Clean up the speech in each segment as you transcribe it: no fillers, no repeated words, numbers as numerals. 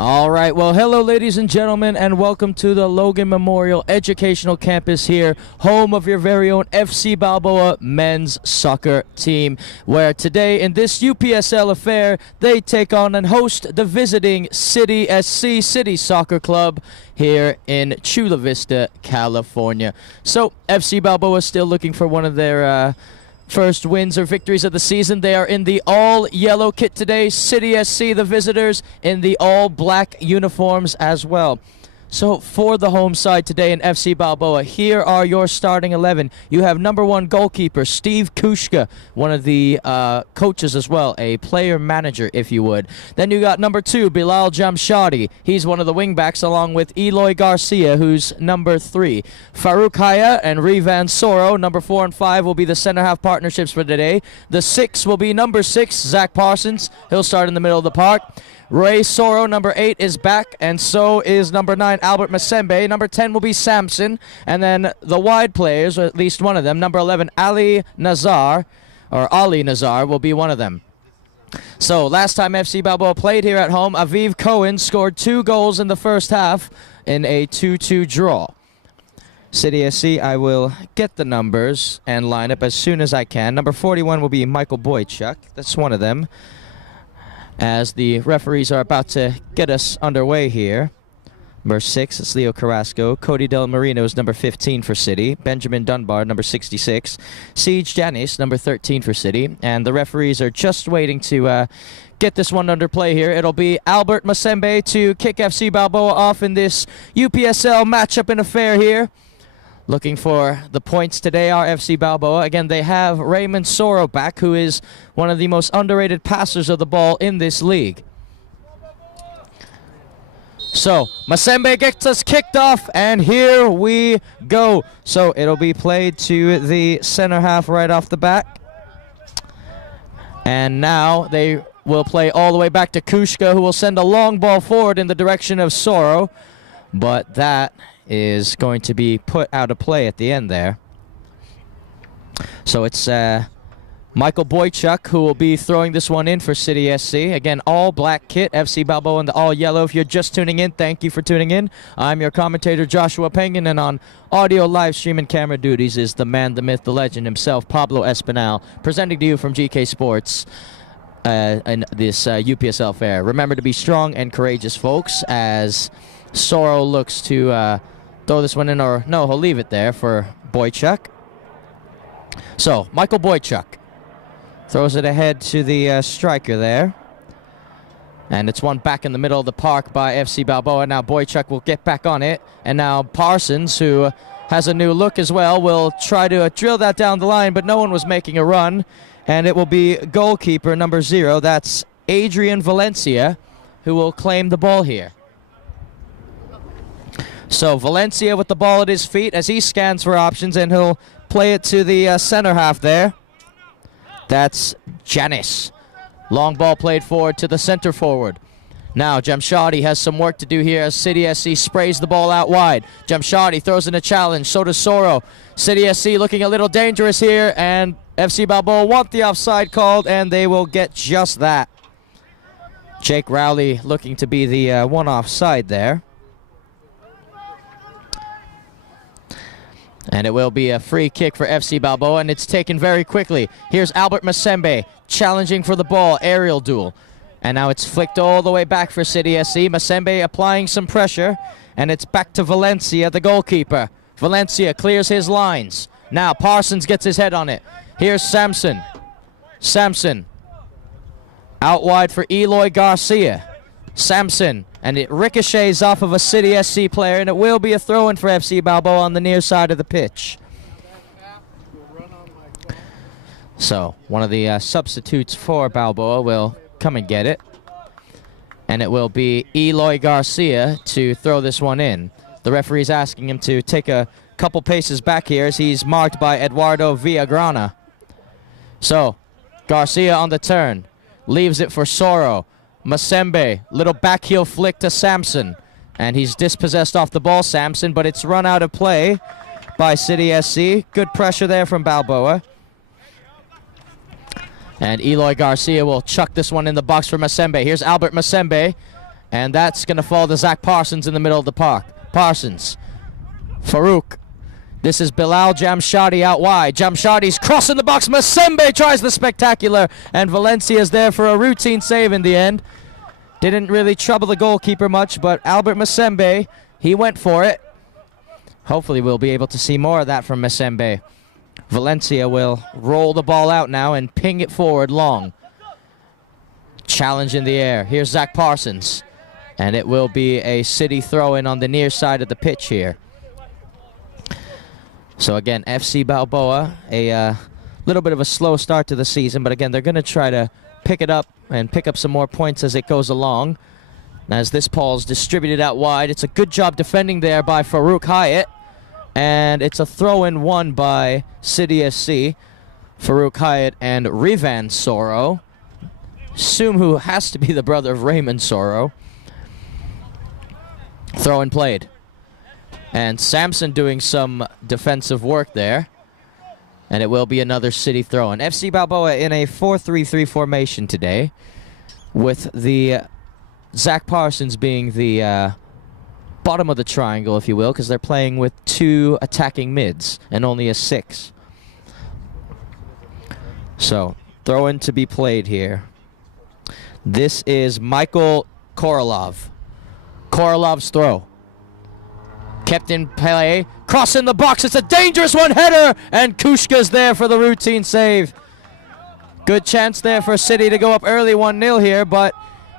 All right, well, hello, ladies and gentlemen, and welcome to the Logan Memorial Educational Campus here, home of your very own FC Balboa men's soccer team, where today in this UPSL affair, they take on and host the visiting City SC City Soccer Club here in Chula Vista, California. So, FC Balboa is still looking for one of their first wins or victories of the season. They are in the all-yellow kit today. City SC, the visitors, in the all-black uniforms as well. So for the home side today in FC Balboa, here are your starting 11. You have number 1 goalkeeper, Steve Kushka, one of the coaches as well, a player manager, if you would. Then you got number 2, Bilal Jamshadi. He's one of the wingbacks, along with Eloy Garcia, who's number 3. Farouk Haya and Rivan Soro, number 4 and 5, will be the center-half partnerships for today. The 6 will be number 6, Zach Parsons. He'll start in the middle of the park. Ray Soro, number 8, is back, and so is number 9, Albert Masembe. Number 10 will be Samson, and then the wide players, or at least one of them, number 11, Ali Nazar, will be one of them. So, last time FC Balboa played here at home, Aviv Cohen scored 2 goals in the first half in a 2-2 draw. City SC, I will get the numbers and line up as soon as I can. Number 41 will be Michael Boychuk. That's one of them, as the referees are about to get us underway here. Number 6, it's Leo Carrasco. Cody Del Marino is number 15 for City. Benjamin Dunbar, number 66. Siege Janis, number 13 for City. And the referees are just waiting to get this one under play here. It'll be Albert Masembe to kick FC Balboa off in this UPSL matchup and affair here. Looking for the points today are FC Balboa. Again, they have Raymond Soro back, who is one of the most underrated passers of the ball in this league. So, Masembe gets us kicked off, and here we go. So, it'll be played to the center half right off the bat. And now they will play all the way back to Kushka, who will send a long ball forward in the direction of Soro. But that is going to be put out of play at the end there. So it's Michael Boychuk who will be throwing this one in for City SC. Again, all black kit, FC Balboa in the all yellow. If you're just tuning in, thank you for tuning in. I'm your commentator, Joshua Penguin, and on audio live stream and camera duties is the man, the myth, the legend himself, Pablo Espinal, presenting to you from GK Sports in this UPSL fair. Remember to be strong and courageous, folks, as Soro looks to throw this one in, or no, he'll leave it there for Boychuk. So, Michael Boychuk throws it ahead to the striker there. And it's one back in the middle of the park by FC Balboa. Now Boychuk will get back on it. And now Parsons, who has a new look as well, will try to drill that down the line, but no one was making a run. And it will be goalkeeper number 0, that's Adrian Valencia, who will claim the ball here. So Valencia with the ball at his feet as he scans for options, and he'll play it to the center half there. That's Janis. Long ball played forward to the center forward. Now Jamshadi has some work to do here as City SC sprays the ball out wide. Jamshadi throws in a challenge, so does Soro. City SC looking a little dangerous here, and FC Balboa want the offside called, and they will get just that. Jake Rowley looking to be the one offside there. And it will be a free kick for FC Balboa, and it's taken very quickly. Here's Albert Masembe challenging for the ball, aerial duel. And now it's flicked all the way back for City SC. Masembe applying some pressure, and it's back to Valencia, the goalkeeper. Valencia clears his lines. Now Parsons gets his head on it. Here's Samson. Samson out wide for Eloy Garcia. Samson, and it ricochets off of a City SC player, and it will be a throw-in for FC Balboa on the near side of the pitch. So one of the substitutes for Balboa will come and get it, and it will be Eloy Garcia to throw this one in. The referee's asking him to take a couple paces back here as he's marked by Eduardo Villagrana. So Garcia on the turn, leaves it for Soro. Masembe, little back heel flick to Samson, and he's dispossessed off the ball, Samson, but it's run out of play by City SC. Good pressure there from Balboa. And Eloy Garcia will chuck this one in the box for Masembe. Here's Albert Masembe. And that's going to fall to Zach Parsons in the middle of the park. Parsons. Farouk. This is Bilal Jamshadi out wide. Jamshadi's crossing the box. Masembe tries the spectacular. And Valencia's there for a routine save in the end. Didn't really trouble the goalkeeper much, but Albert Masembe, he went for it. Hopefully we'll be able to see more of that from Masembe. Valencia will roll the ball out now and ping it forward long. Challenge in the air. Here's Zach Parsons. And it will be a City throw-in on the near side of the pitch here. So again, FC Balboa, a little bit of a slow start to the season, but again, they're going to try to pick it up and pick up some more points as it goes along. As this ball's distributed out wide, it's a good job defending there by Farouk Hyatt. And it's a throw-in won by City SC. Farouk Hyatt and Rivan Soro. Assume who has to be the brother of Raymond Soro. Throw-in played. And Samson doing some defensive work there. And it will be another City throw-in. FC Balboa in a 4-3-3 formation today, with the Zach Parsons being the bottom of the triangle, if you will, because they're playing with 2 attacking mids and only a 6. So, throw-in to be played here. This is Michael Korolov. Korolov's throw. Kept in play. Crossing the box. It's a dangerous one. Header. And Kushka's there for the routine save. Good chance there for City to go up early 1-0 here, but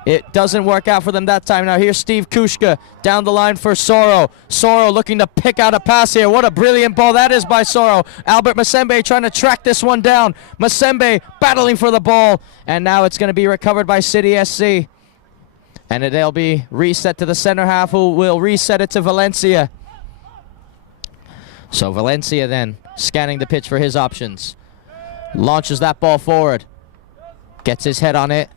it doesn't work out for them that time. Now here's Steve Kushka down the line for Soro. Soro looking to pick out a pass here. What a brilliant ball that is by Soro. Albert Masembe trying to track this one down. Masembe battling for the ball. And now it's going to be recovered by City SC. And they'll be reset to the center half, who will reset it to Valencia. So Valencia then scanning the pitch for his options. Launches that ball forward. Gets his head on it.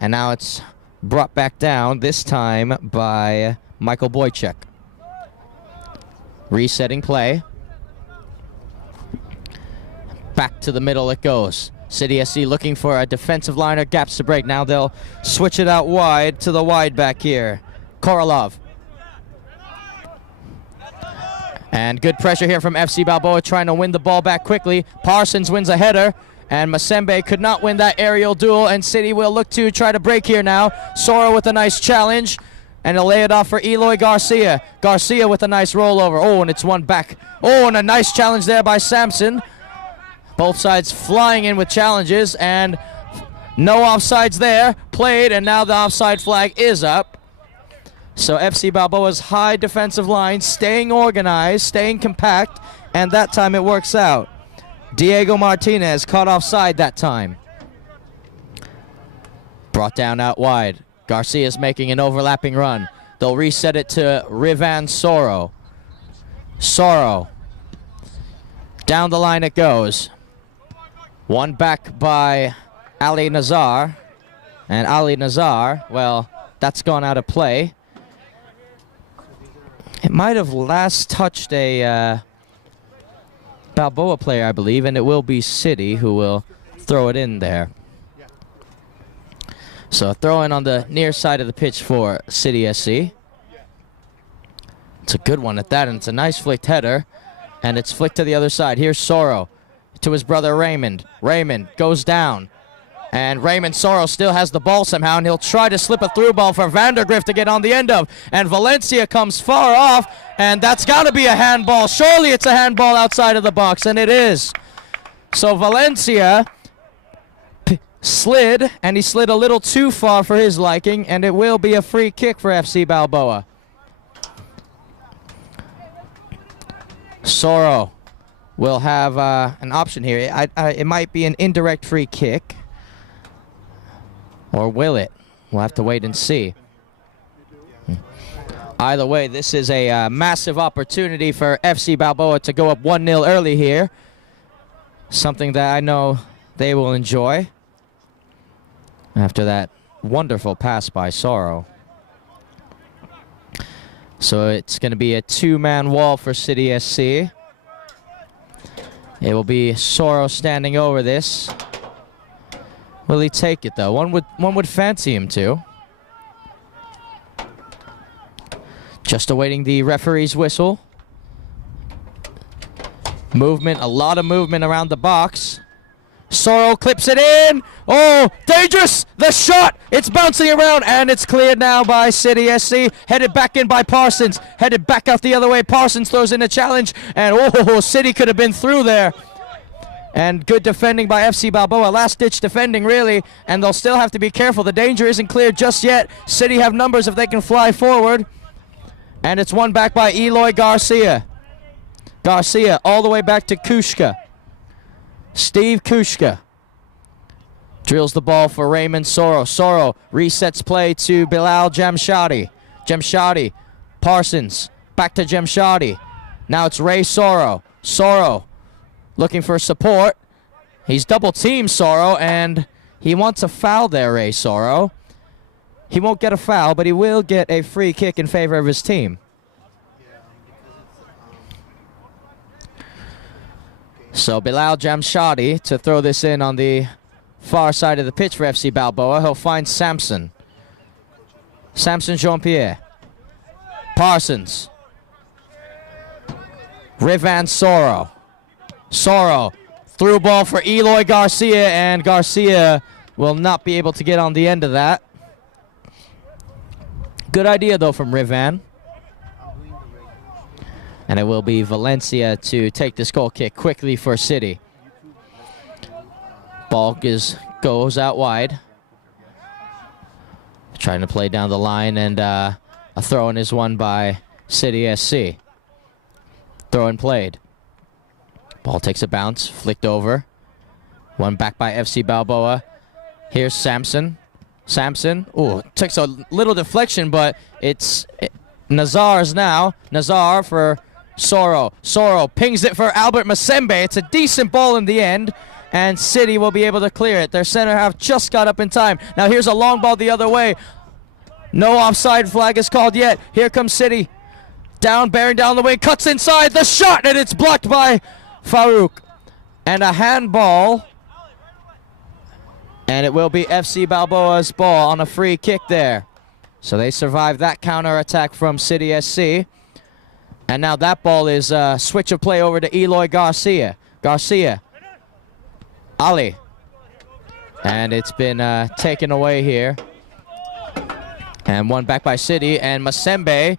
And now it's brought back down, this time by Michael Boychuk. Resetting play. Back to the middle it goes. City SC looking for a defensive liner, gaps to break. Now they'll switch it out wide to the wide back here. Korolov. And good pressure here from FC Balboa, trying to win the ball back quickly. Parsons wins a header. And Masembe could not win that aerial duel, and City will look to try to break here now. Soro with a nice challenge, and he'll lay it off for Eloy Garcia. Garcia with a nice rollover. Oh, and it's one back. Oh, and a nice challenge there by Samson. Both sides flying in with challenges, and no offsides there. Played, and now the offside flag is up. So FC Balboa's high defensive line staying organized, staying compact, and that time it works out. Diego Martinez caught offside that time. Brought down out wide. Garcia's making an overlapping run. They'll reset it to Rivan Soro. Soro. Down the line it goes. One back by Ali Nazar. And Ali Nazar, well, that's gone out of play. It might have last touched a Balboa player, I believe, and it will be City who will throw it in there. So throw in on the near side of the pitch for City SC. It's a good one at that, and it's a nice flicked header. And it's flicked to the other side. Here's Soro to his brother Raymond. Raymond goes down. And Raymond Soro still has the ball somehow, and he'll try to slip a through ball for Vandergrift to get on the end of. And Valencia comes far off, and that's got to be a handball. Surely it's a handball outside of the box, and it is. So Valencia slid, and he slid a little too far for his liking, and it will be a free kick for FC Balboa. Soro will have an option here. It might be an indirect free kick. Or will it? We'll have to wait and see. Either way, this is a massive opportunity for FC Balboa to go up 1-0 early here. Something that I know they will enjoy. After that wonderful pass by Soro. So it's going to be a two-man wall for City SC. It will be Soro standing over this. Will he take it, though? One would fancy him to. Just awaiting the referee's whistle. Movement, a lot of movement around the box. Soro clips it in. Oh, dangerous! The shot! It's bouncing around, and it's cleared now by City SC. Headed back in by Parsons. Headed back out the other way. Parsons throws in a challenge, and oh, City could have been through there. And good defending by FC Balboa. Last-ditch defending, really, and they'll still have to be careful. The danger isn't cleared just yet. City have numbers if they can fly forward. And it's won back by Eloy Garcia. Garcia all the way back to Kushka. Steve Kushka drills the ball for Raymond Soro. Soro resets play to Bilal Jamshadi. Jamshadi, Parsons, back to Jamshadi. Now it's Ray Soro. Soro looking for support. He's double-teamed Soro, and he wants a foul there, Ray Soro. He won't get a foul, but he will get a free kick in favor of his team. So Bilal Jamshadi to throw this in on the far side of the pitch for FC Balboa. He'll find Samson. Samson Jean-Pierre. Parsons. Rivan Soro. Soro. Through ball for Eloy Garcia, and Garcia will not be able to get on the end of that. Good idea, though, from Rivan. And it will be Valencia to take this goal kick quickly for City. Ball goes out wide. Trying to play down the line, and a throw-in is won by City SC. Throw-in played. Ball takes a bounce, flicked over. Won back by FC Balboa. Here's Samson. Samson, ooh, takes a little deflection, but it's Nazar's now. Nazar for Soro. Soro pings it for Albert Masembe. It's a decent ball in the end, and City will be able to clear it. Their center half just got up in time. Now here's a long ball the other way. No offside flag is called yet. Here comes City. Down, bearing down the wing, cuts inside, the shot, and it's blocked by Farouk. And a handball, and it will be FC Balboa's ball on a free kick there. So they survived that counter-attack from City SC. And now that ball is a switch of play over to Eloy Garcia. Garcia. Ali. And it's been taken away here. And won back by City. And Masembe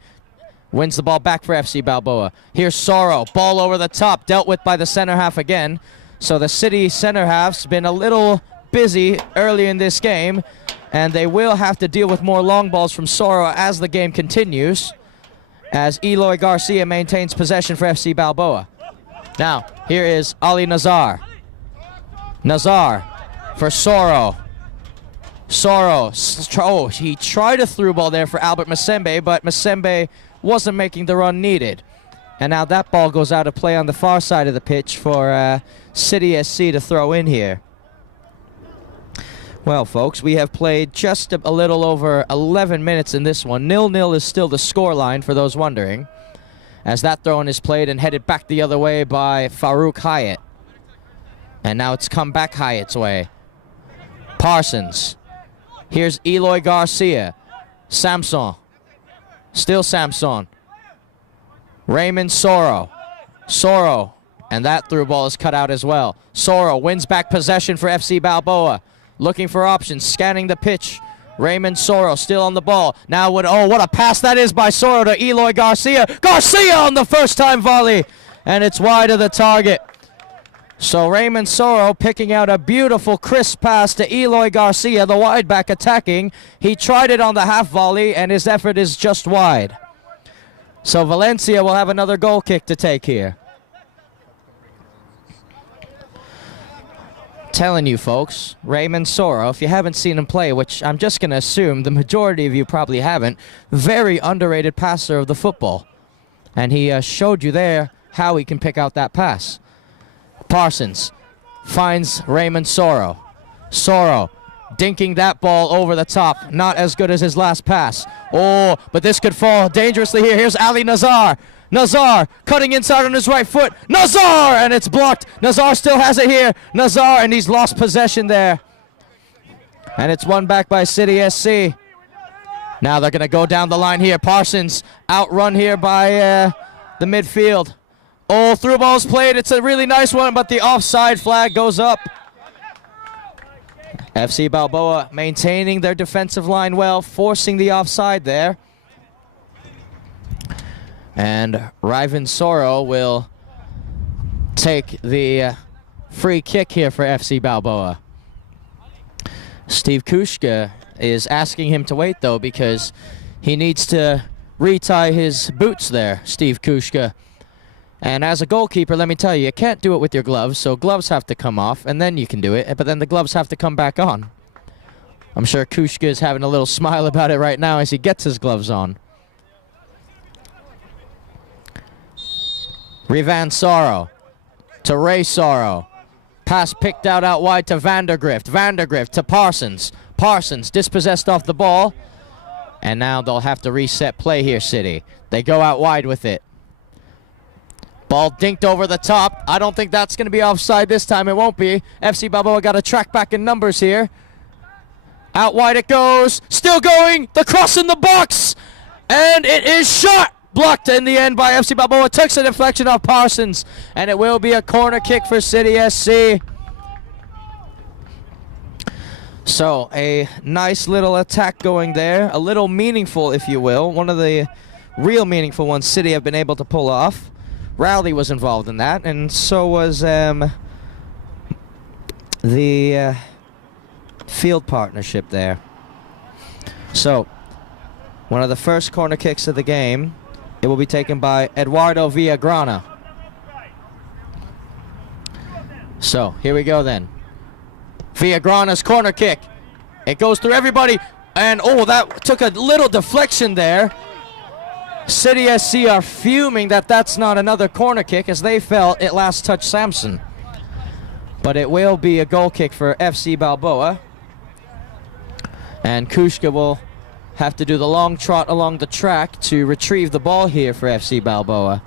wins the ball back for FC Balboa. Here's Soro. Ball over the top. Dealt with by the center half again. So the City center half's been a little busy early in this game. And they will have to deal with more long balls from Soro as the game continues, as Eloy Garcia maintains possession for FC Balboa. Now, here is Ali Nazar. Nazar for Soro. Soro, oh, he tried a through ball there for Albert Masembe, but Masembe wasn't making the run needed. And now that ball goes out of play on the far side of the pitch for City SC to throw in here. Well, folks, we have played just a little over 11 minutes in this one. 0-0 is still the scoreline, for those wondering, as that throw-in is played and headed back the other way by Farouk Hyatt. And now it's come back Hyatt's way. Parsons. Here's Eloy Garcia. Samson. Still Samson. Raymond Soro. Soro. And that through ball is cut out as well. Soro wins back possession for FC Balboa. Looking for options, scanning the pitch. Raymond Soro still on the ball. Now, what a pass that is by Soro to Eloy Garcia. Garcia on the first-time volley, and it's wide of the target. So Raymond Soro picking out a beautiful crisp pass to Eloy Garcia, the wide back attacking. He tried it on the half volley, and his effort is just wide. So Valencia will have another goal kick to take here. Telling you folks, Raymond Soro, if you haven't seen him play, which I'm just going to assume the majority of you probably haven't, very underrated passer of the football. And he showed you there how he can pick out that pass. Parsons finds Raymond Soro. Soro dinking that ball over the top. Not as good as his last pass. Oh, but this could fall dangerously here. Here's Ali Nazar. Nazar cutting inside on his right foot. Nazar, and it's blocked. Nazar still has it here. Nazar, and he's lost possession there. And it's won back by City SC. Now they're going to go down the line here. Parsons outrun here by the midfield. Oh, through ball's played. It's a really nice one, but the offside flag goes up. FC Balboa maintaining their defensive line well, forcing the offside there. And Ryvan Soro will take the free kick here for FC Balboa. Steve Kushka is asking him to wait, though, because he needs to retie his boots there, Steve Kushka. And as a goalkeeper, let me tell you, you can't do it with your gloves, so gloves have to come off, and then you can do it, but then the gloves have to come back on. I'm sure Kushka is having a little smile about it right now as he gets his gloves on. Ryvan Soro to Ray Soro. Pass picked out wide to Vandergrift. Vandergrift to Parsons. Parsons dispossessed off the ball. And now they'll have to reset play here, City. They go out wide with it. Ball dinked over the top. I don't think that's going to be offside this time. It won't be. FC Balboa got to track back in numbers here. Out wide it goes. Still going. The cross in the box. And it is shot. Blocked in the end by FC Balboa. Takes a deflection off Parsons. And it will be a corner kick for City SC. So a nice little attack going there. A little meaningful, if you will. One of the real meaningful ones City have been able to pull off. Rowley was involved in that, and so was the field partnership there. So, one of the first corner kicks of the game, it will be taken by Eduardo Villagrana. So, here we go then. Villagrana's corner kick. It goes through everybody, and oh, that took a little deflection there. City SC are fuming that that's not another corner kick, as they felt it last touched Samson. But it will be a goal kick for FC Balboa. And Kushka will have to do the long trot along the track to retrieve the ball here for FC Balboa.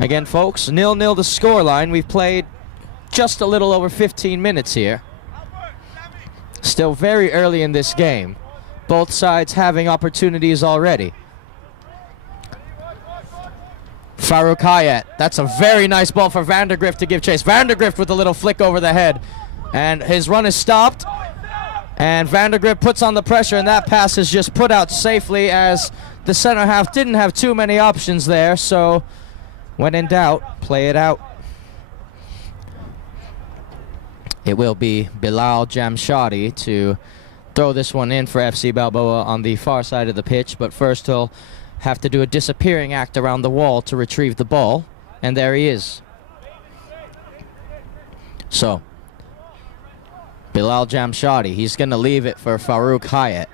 Again, folks, 0-0 the scoreline. We've played just a little over 15 minutes here. Still very early in this game. Both sides having opportunities already. Farouk Hayat. That's a very nice ball for Vandergrift to give chase. Vandergrift with a little flick over the head. And his run is stopped. And Vandergrift puts on the pressure, and that pass is just put out safely as the center half didn't have too many options there. So when in doubt, play it out. It will be Bilal Jamshadi to throw this one in for FC Balboa on the far side of the pitch, but first he'll have to do a disappearing act around the wall to retrieve the ball, and there he is. So, Bilal Jamshadi, he's going to leave it for Farouk Hayat.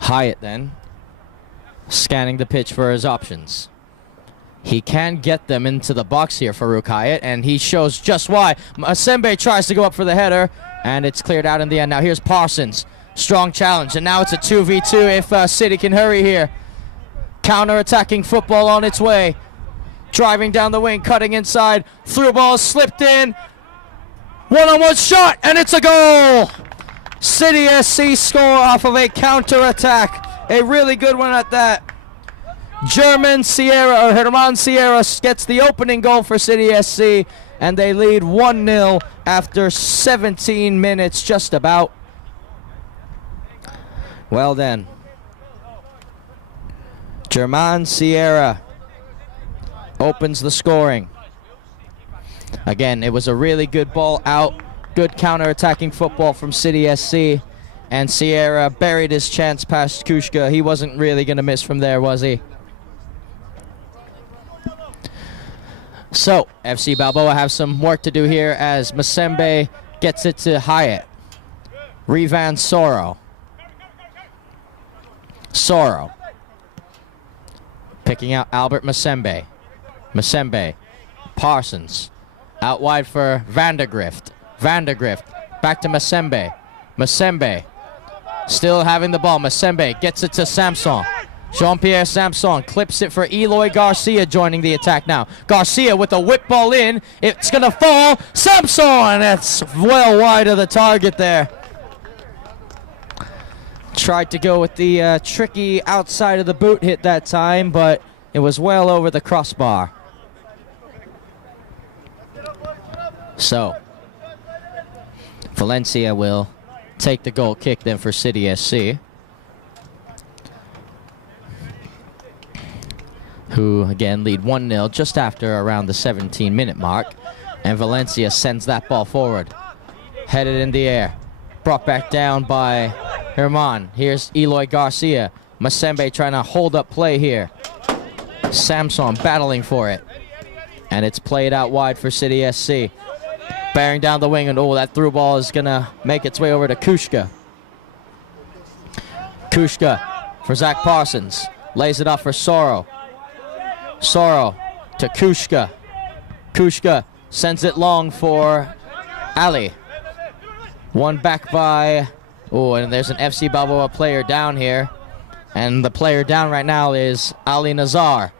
Hayat then, scanning the pitch for his options. He can get them into the box here, Farouk Hayat, and he shows just why. Masembe tries to go up for the header, and it's cleared out in the end. Now here's Parsons. Strong challenge, and now it's a 2v2 if City can hurry here. Counter-attacking football on its way. Driving down the wing, cutting inside. Through ball, slipped in. One-on-one shot, and it's a goal! City SC score off of a counter-attack. A really good one at that. Herman Sierra gets the opening goal for City SC, and they lead 1-0 after 17 minutes, just about. Well then. Herman Sierra opens the scoring. Again, it was a really good ball out, good counter-attacking football from City SC, and Sierra buried his chance past Kushka. He wasn't really going to miss from there, was he? So, FC Balboa have some work to do here as Masembe gets it to Hayat. Ryvan Soro. Soro. Picking out Albert Masembe. Masembe. Parsons. Out wide for Vandergrift. Vandergrift. Back to Masembe. Masembe. Still having the ball. Masembe gets it to Samson. Jean-Pierre Samson clips it for Eloy Garcia joining the attack now. Garcia with a whip ball in. It's going to fall. Samson! That's well wide of the target there. Tried to go with the tricky outside of the boot hit that time, but it was well over the crossbar. So, Valencia will take the goal kick then for City SC, who again lead 1-0 just after around the 17-minute mark. And Valencia sends that ball forward. Headed in the air. Brought back down by Herman. Here's Eloy Garcia. Masembe trying to hold up play here. Samson battling for it. And it's played out wide for City SC. Bearing down the wing, and oh, that through ball is going to make its way over to Kushka. Kushka for Zach Parsons. Lays it off for Soro. Soro to Kushka. Kushka sends it long for Ali. One back by, oh, and there's an FC Balboa player down here. And the player down right now is Ali Nazar.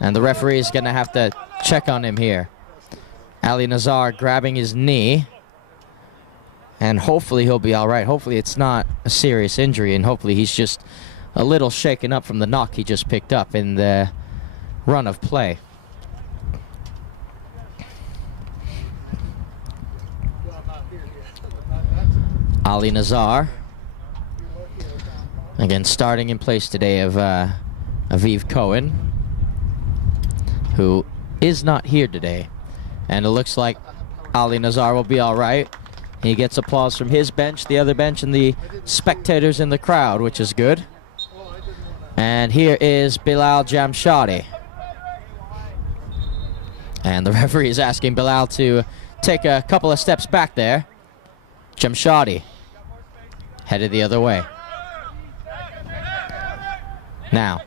And the referee is going to have to check on him here. Ali Nazar grabbing his knee. And hopefully he'll be all right. Hopefully it's not a serious injury, and hopefully he's just a little shaken up from the knock he just picked up in the run of play. Ali Nazar, again starting in place today of Aviv Cohen, who is not here today. And it looks like Ali Nazar will be all right. He gets applause from his bench, the other bench, and the spectators in the crowd, which is good. And here is Bilal Jamshadi. And the referee is asking Bilal to take a couple of steps back there. Jamshadi headed the other way. Now,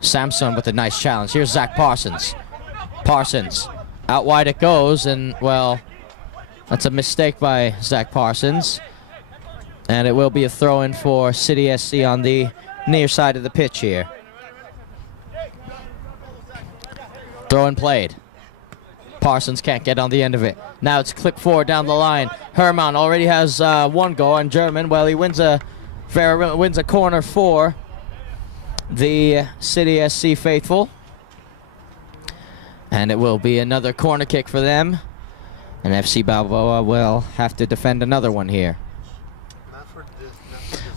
Samson with a nice challenge. Here's Zach Parsons. Parsons. Out wide it goes, and, well, that's a mistake by Zach Parsons. And it will be a throw-in for City SC on the near side of the pitch here. Throw-in played. Parsons can't get on the end of it. Now it's clipped forward down the line. Herman already has one goal, and German, well, he wins a corner for the City SC faithful. And it will be another corner kick for them. And FC Balboa will have to defend another one here.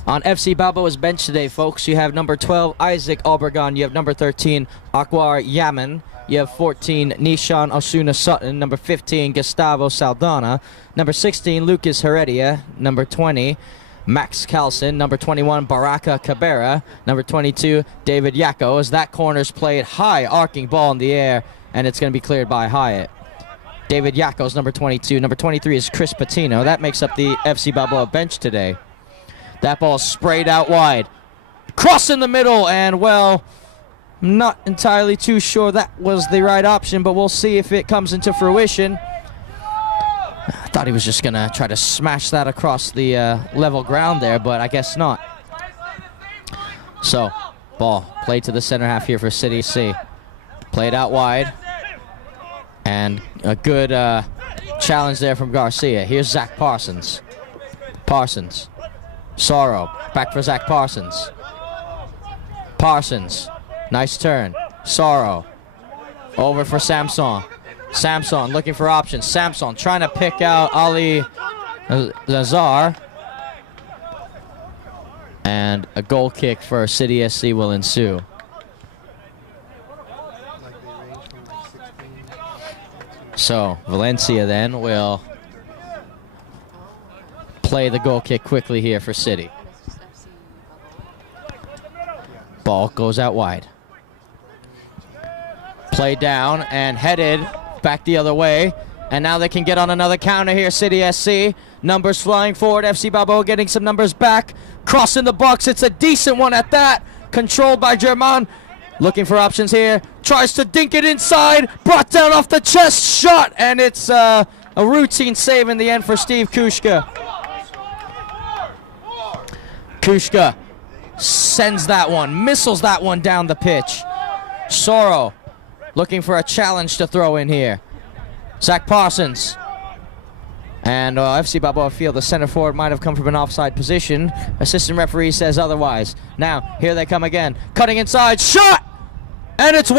On FC Balboa's bench today, folks, you have number 12, Isaac Obregon. You have number 13, Akwar Yaman. You have 14, Nishan Osuna Sutton. Number 15, Gustavo Saldana. Number 16, Lucas Heredia. Number 20, Max Carlson. Number 21, Baraka Cabrera. Number 22, David Yako. As that corner's played high, arcing ball in the air, and it's going to be cleared by Hyatt. David Yako's number 22. Number 23 is Chris Patino. That makes up the FC Balboa bench today. That ball sprayed out wide. Cross in the middle, and, well, I'm not entirely too sure that was the right option, but we'll see if it comes into fruition. I thought he was just going to try to smash that across the level ground there, but I guess not. So, ball played to the center half here for City C. Played out wide. And a good challenge there from Garcia. Here's Zach Parsons. Parsons. Sorrow. Back for Zach Parsons. Parsons. Nice turn. Sorrow. Over for Samson. Samson looking for options. Samson trying to pick out Ali Lazar. And a goal kick for City SC will ensue. So Valencia then will play the goal kick quickly here for City. Ball goes out wide. Play down and headed back the other way. And now they can get on another counter here, City SC. Numbers flying forward. FC Balboa getting some numbers back. Crossing the box. It's a decent one at that. Controlled by German. Looking for options here. Tries to dink it inside. Brought down off the chest. Shot. And it's a routine save in the end for Steve Kushka. Kushka sends that one. Missiles that one down the pitch. Soro looking for a challenge to throw in here. Zach Parsons. And FC Balboa feel the center forward might have come from an offside position. Assistant referee says otherwise. Now, here they come again. Cutting inside, shot! And it's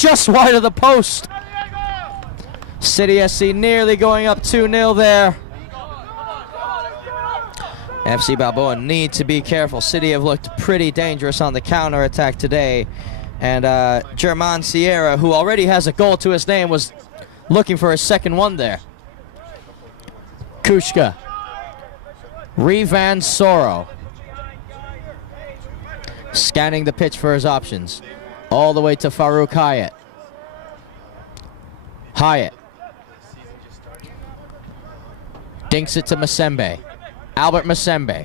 just wide of the post. City SC nearly going up 2-0 there. FC Balboa need to be careful. City have looked pretty dangerous on the counter-attack today. And German Sierra, who already has a goal to his name, was looking for his second one there. Kushka. Revan Soro. Scanning the pitch for his options. All the way to Farouk Hyatt. Hyatt. Dinks it to Masembe. Albert Masembe.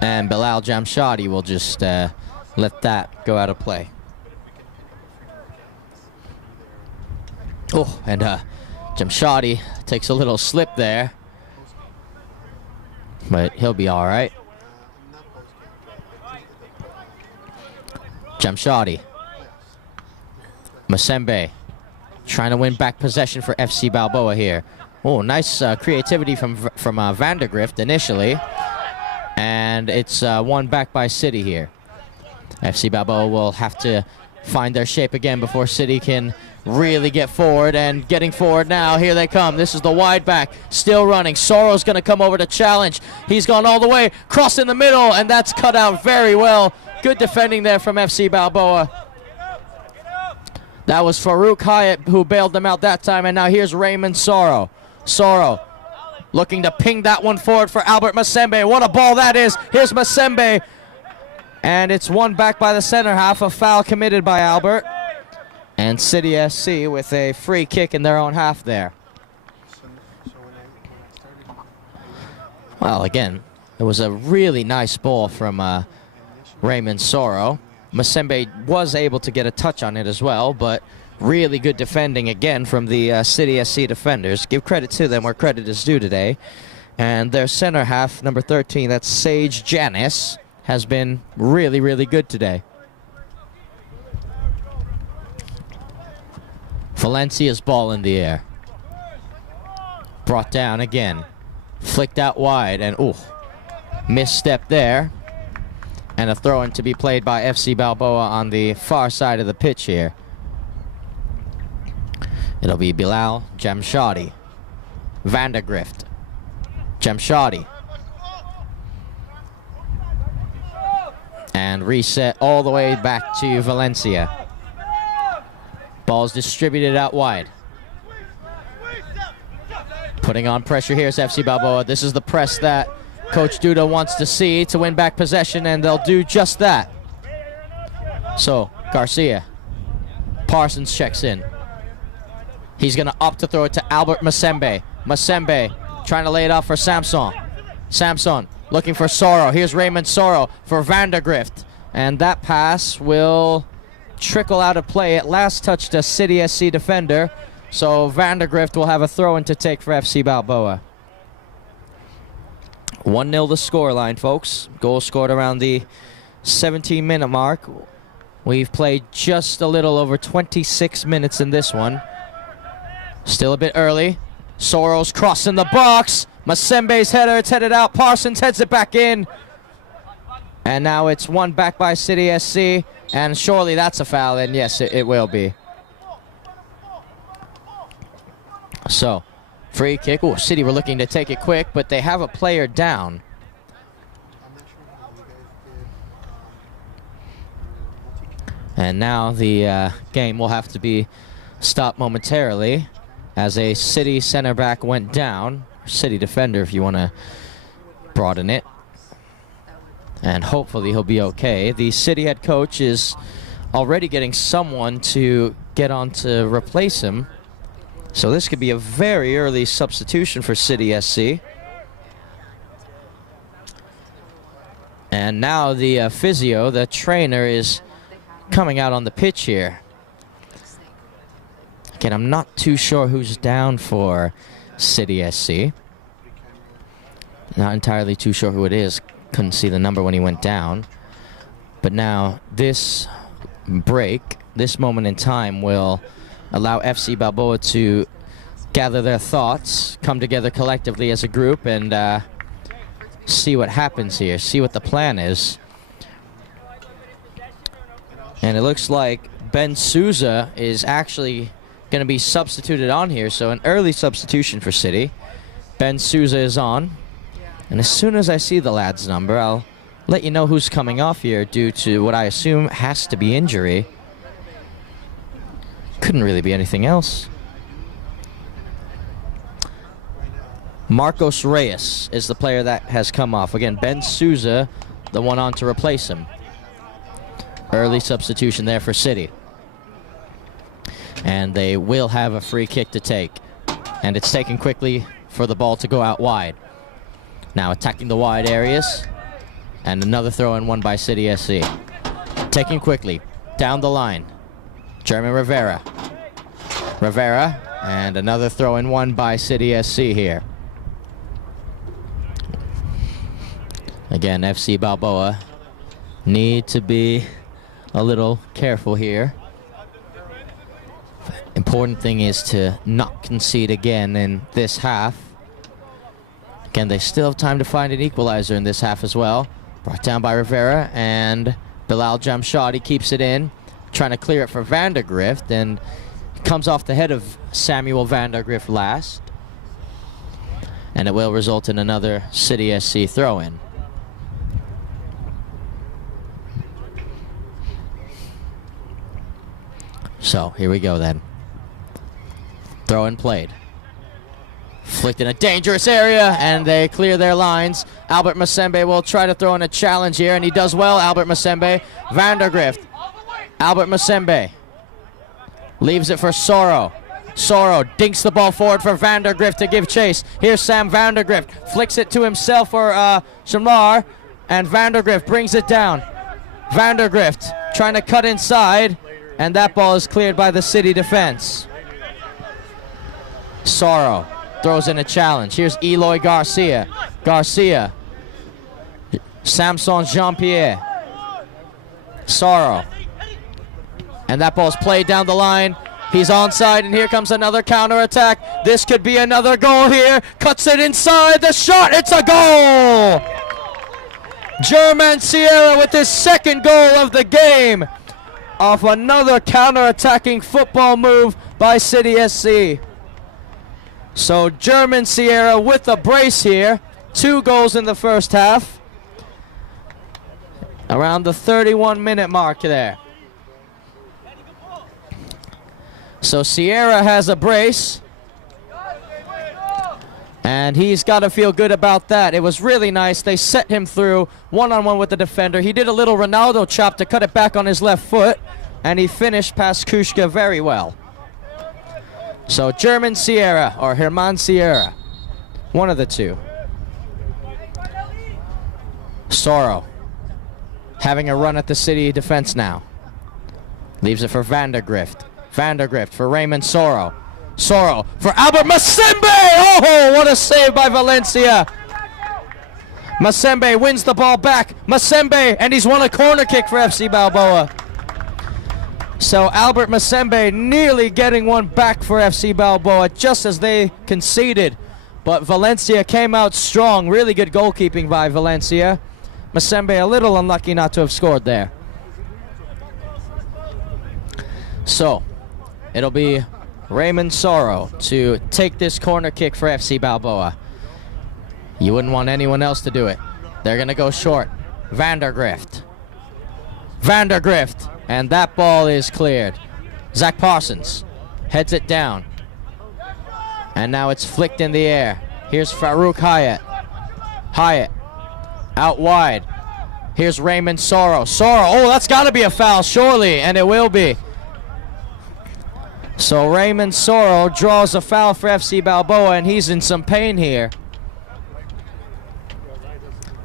And Bilal Jamshadi will just let that go out of play. Oh, and Jamshadi takes a little slip there. But he'll be all right. Jamshadi. Masembe. Trying to win back possession for FC Balboa here. Oh, nice creativity from Vandergrift initially. And it's won back by City here. FC Balboa will have to find their shape again before City can really get forward. And getting forward now, here they come. This is the wide back, still running. Soro's going to come over to challenge. He's gone all the way, cross in the middle, and that's cut out very well. Good defending there from FC Balboa. That was Farouk Hyatt who bailed them out that time, and now here's Raymond Soro. Soro looking to ping that one forward for Albert Masembe. What a ball that is. Here's Masembe. And it's won back by the center half. A foul committed by Albert. And City SC with a free kick in their own half there. Well, again, it was a really nice ball from Raymond Soro. Masembe was able to get a touch on it as well, but really good defending again from the City SC defenders. Give credit to them where credit is due today. And their center half, number 13, that's Sage Janis, has been really, really good today. Valencia's ball in the air. Brought down again. Flicked out wide, and misstep there. And a throw-in to be played by FC Balboa on the far side of the pitch here. It'll be Bilal Jamshadi. Vandergrift. Jamshadi. And reset all the way back to Valencia. Ball's distributed out wide. Putting on pressure here is FC Balboa. This is the press that Coach Duda wants to see to win back possession, and they'll do just that. So, Garcia. Parsons checks in. He's going to opt to throw it to Albert Masembe. Masembe trying to lay it off for Samson. Samson looking for Soro. Here's Raymond Soro for Vandergrift. And that pass will trickle out of play. It last touched a City SC defender. So Vandergrift will have a throw-in to take for FC Balboa. 1-0 the scoreline, folks. Goal scored around the 17-minute mark. We've played just a little over 26 minutes in this one. Still a bit early. Soro's crossing the box. Masembe's header, it's headed out. Parsons heads it back in. And now it's won back by City SC. And surely that's a foul, and yes, it will be. So, free kick. Oh, City were looking to take it quick, but they have a player down. And now the game will have to be stopped momentarily as a City center back went down. City defender, if you want to broaden it. And hopefully he'll be okay. The City head coach is already getting someone to get on to replace him. So this could be a very early substitution for City SC. And now the physio, the trainer, is coming out on the pitch here. Again, I'm not too sure who's down for City SC. Not entirely too sure who it is. Couldn't see the number when he went down. But now this break, this moment in time, will allow FC Balboa to gather their thoughts, come together collectively as a group, and see what happens here, see what the plan is. And it looks like Ben Souza is actually going to be substituted on here, so an early substitution for City. Ben Souza is on, and as soon as I see the lad's number, I'll let you know who's coming off here due to what I assume has to be injury. Couldn't really be anything else. Marcos Reyes is the player that has come off. Again, Ben Souza, the one on to replace him. Early substitution there for City. And they will have a free kick to take. And it's taken quickly for the ball to go out wide. Now attacking the wide areas. And another throw in one by City SC. Taking quickly down the line. German Rivera. Rivera. And another throw in one by City SC here. Again, FC Balboa need to be a little careful here. Important thing is to not concede again in this half. Again, they still have time to find an equalizer in this half as well. Brought down by Rivera, and Bilal Jamshadi keeps it in, trying to clear it for Vandergrift, and comes off the head of Samuel Vandergrift last. And it will result in another City SC throw-in. So, here we go then. Throw in played. Flicked in a dangerous area, and they clear their lines. Albert Masembe will try to throw in a challenge here, and he does well, Albert Masembe. Vandergrift. Albert Masembe. Leaves it for Soro. Soro dinks the ball forward for Vandergrift to give chase. Here's Sam Vandergrift. Flicks it to himself for Shamar, and Vandergrift brings it down. Vandergrift trying to cut inside. And that ball is cleared by the City defense. Soro throws in a challenge. Here's Eloy Garcia. Garcia. Samson Jean-Pierre. Soro. And that ball's played down the line. He's onside, and here comes another counterattack. This could be another goal here. Cuts it inside. The shot. It's a goal. German Sierra with his second goal of the game. Off another counter-attacking football move by City SC. So German Sierra with a brace here. 2 goals in the first half. Around the 31-minute mark there. So Sierra has a brace. And he's got to feel good about that. It was really nice. They set him through one-on-one with the defender. He did a little Ronaldo chop to cut it back on his left foot. And he finished past Kushka very well. So German Sierra, or Herman Sierra. One of the two. Soro. Having a run at the City defense now. Leaves it for Vandergrift. Vandergrift for Raymond Soro. Soro for Albert Masembe! Oh, what a save by Valencia. Masembe wins the ball back. Masembe, and he's won a corner kick for FC Balboa. So Albert Masembe nearly getting one back for FC Balboa just as they conceded. But Valencia came out strong. Really good goalkeeping by Valencia. Masembe a little unlucky not to have scored there. So it'll be Raymond Soro to take this corner kick for FC Balboa. You wouldn't want anyone else to do it. They're going to go short. Vandergrift. Vandergrift. And that ball is cleared. Zach Parsons heads it down. And now it's flicked in the air. Here's Farouk Hyatt. Hyatt out wide. Here's Raymond Soro. Soro, oh, that's got to be a foul, surely, and it will be. So Raymond Soro draws a foul for FC Balboa, and he's in some pain here.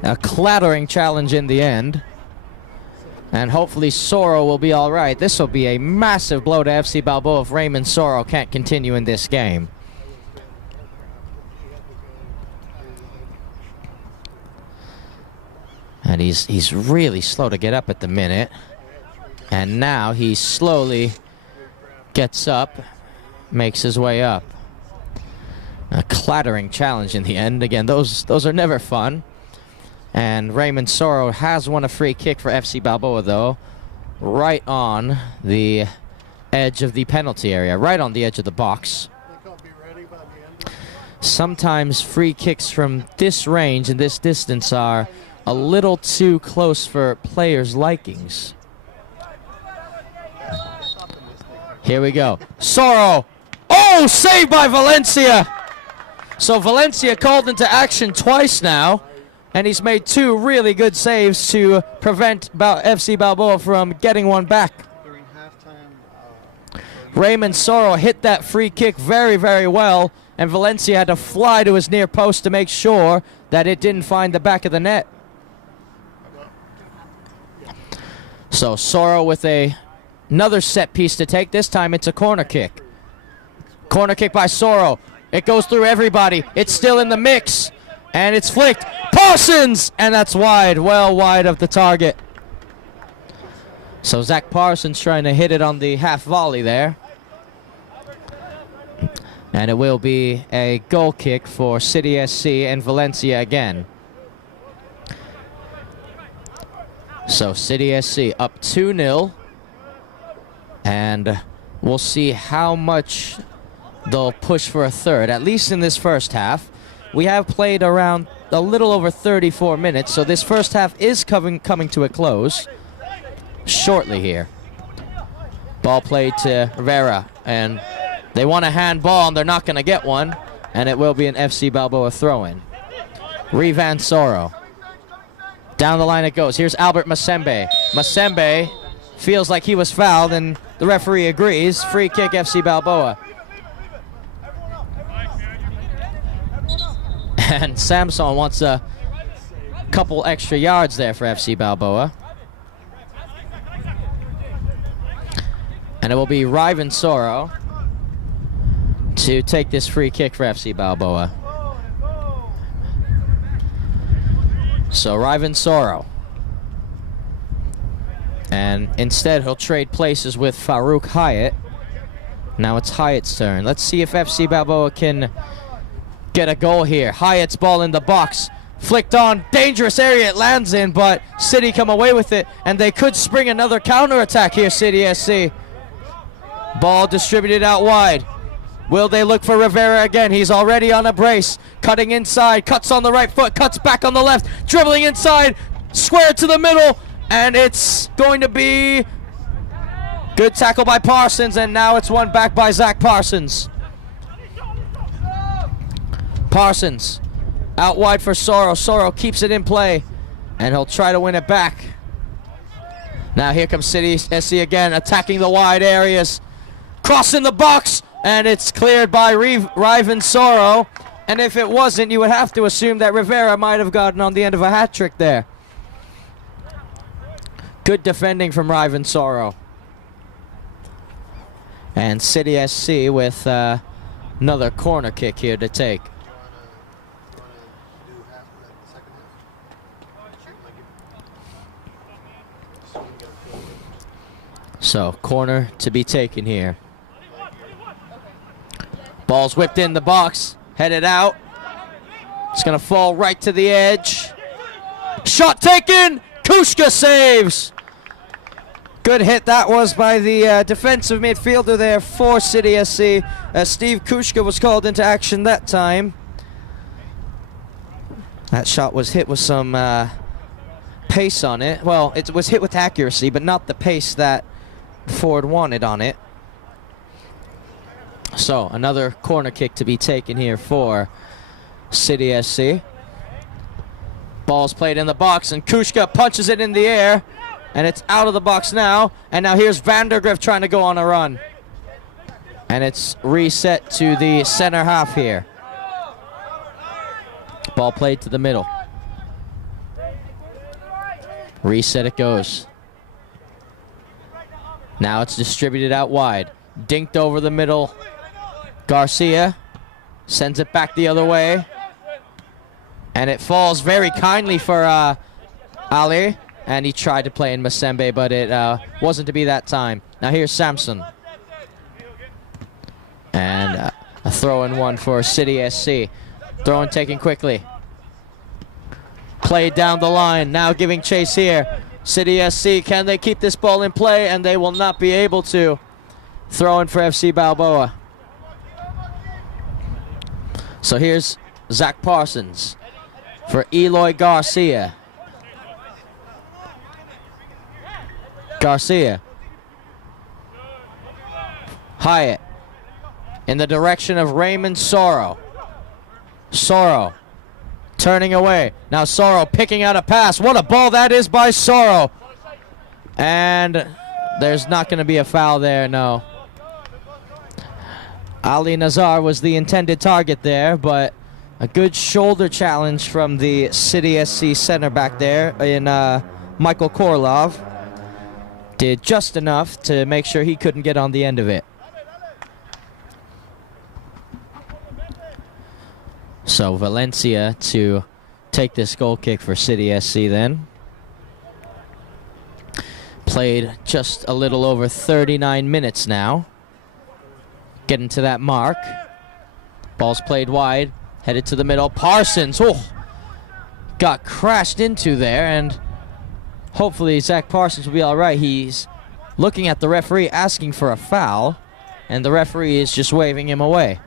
A clattering challenge in the end. And hopefully Soro will be all right. This will be a massive blow to FC Balboa if Raymond Soro can't continue in this game. And he's really slow to get up at the minute. And now he slowly gets up, makes his way up. A clattering challenge in the end. Again, those are never fun. And Raymond Soro has won a free kick for FC Balboa, though, right on the edge of the penalty area, right on the edge of the box. Sometimes free kicks from this range and this distance are a little too close for players' likings. Here we go. Soro. Oh, saved by Valencia. So Valencia called into action twice now, and he's made 2 really good saves to prevent FC Balboa from getting one back. Raymond Soro hit that free kick very, very well, and Valencia had to fly to his near post to make sure that it didn't find the back of the net. So Soro with another set piece to take. This time it's a corner kick. Corner kick by Soro. It goes through everybody. It's still in the mix. And it's flicked. Parsons! And that's wide. Well wide of the target. So Zach Parsons trying to hit it on the half volley there. And it will be a goal kick for City SC and Valencia again. So City SC up 2-0. And we'll see how much they'll push for a third, at least in this first half. We have played around a little over 34 minutes, so this first half is coming to a close shortly here. Ball played to Rivera, and they want a handball, and they're not going to get one, and it will be an FC Balboa throw-in. Rivan Soro. Down the line it goes. Here's Albert Masembe. Masembe feels like he was fouled, and the referee agrees. Free kick FC Balboa. And Samson wants a couple extra yards there for FC Balboa. And it will be Rivan Soro to take this free kick for FC Balboa. So Rivan Soro. And instead he'll trade places with Farouk Hyatt. Now it's Hyatt's turn. Let's see if FC Balboa can get a goal here. Hyatt's ball in the box. Flicked on. Dangerous area it lands in, but City come away with it. And they could spring another counter-attack here, City SC. Ball distributed out wide. Will they look for Rivera again? He's already on a brace. Cutting inside. Cuts on the right foot. Cuts back on the left. Dribbling inside. Square to the middle. And it's going to be good tackle by Parsons. And now it's won back by Zach Parsons. Parsons out wide for Soro. Soro keeps it in play. And he'll try to win it back. Now here comes City SC again. Attacking the wide areas. Crossing the box. And it's cleared by Rivan Soro. And if it wasn't, you would have to assume that Rivera might have gotten on the end of a hat trick there. Good defending from Rivan Soro. And City SC with another corner kick here to take. So, corner to be taken here. Ball's whipped in the box, headed out. It's going to fall right to the edge. Shot taken! Kushka saves! Good hit that was by the defensive midfielder there for City SC. Steve Kushka was called into action that time. That shot was hit with some pace on it. Well, it was hit with accuracy, but not the pace that Ford wanted on it. So, another corner kick to be taken here for City SC. Ball's played in the box, and Kushka punches it in the air. And it's out of the box now. And now here's Vandergrift trying to go on a run. And it's reset to the center half here. Ball played to the middle. Reset it goes. Now it's distributed out wide. Dinked over the middle. Garcia sends it back the other way. And it falls very kindly for Ali. And he tried to play in Masembe, but it wasn't to be that time. Now here's Samson. And a throw. Throwing one for City SC. Throwing taken quickly. Played down the line. Now giving chase here. City SC, can they keep this ball in play? And they will not be able to. Throwing for FC Balboa. So here's Zach Parsons for Eloy Garcia. Garcia. Hyatt in the direction of Raymond Sorrow. Sorrow turning away. Now Sorrow picking out a pass. What a ball that is by Sorrow. And there's not going to be a foul there, no. Ali Nazar was the intended target there, but a good shoulder challenge from the City SC center back there in Michael Korlov. Did just enough to make sure he couldn't get on the end of it. So Valencia to take this goal kick for City SC then. Played just a little over 39 minutes now. Getting to that mark. Ball's played wide. Headed to the middle. Parsons. Oh, got crashed into there, and hopefully Zach Parsons will be all right. He's looking at the referee asking for a foul, and the referee is just waving him away.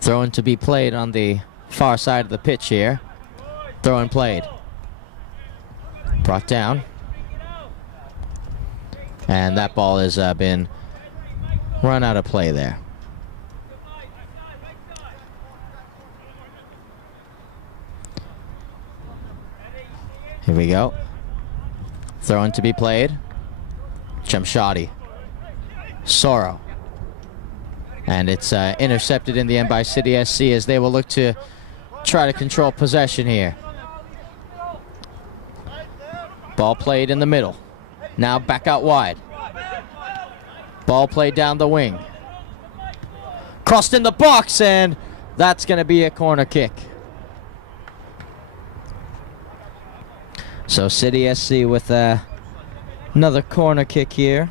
Throwing to be played on the far side of the pitch here. Throwing played. Brought down. And that ball has been run out of play there. Here we go. Throwing to be played. Chamshadi. Sorrow. And it's intercepted in the end by City SC as they will look to try to control possession here. Ball played in the middle. Now back out wide. Ball played down the wing. Crossed in the box, and that's going to be a corner kick. So City SC with another corner kick here.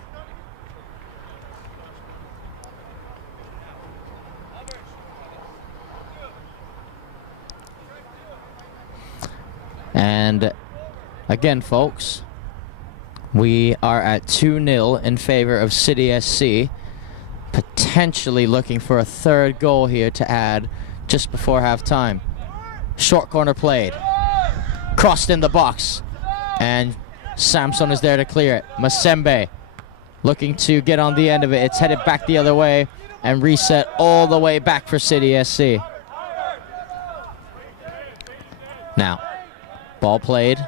And again, folks, we are at 2-0 in favor of City SC. Potentially looking for a third goal here to add just before halftime. Short corner played. Crossed in the box. And Samson is there to clear it. Masembe looking to get on the end of it. It's headed back the other way and reset all the way back for City SC. Now, ball played.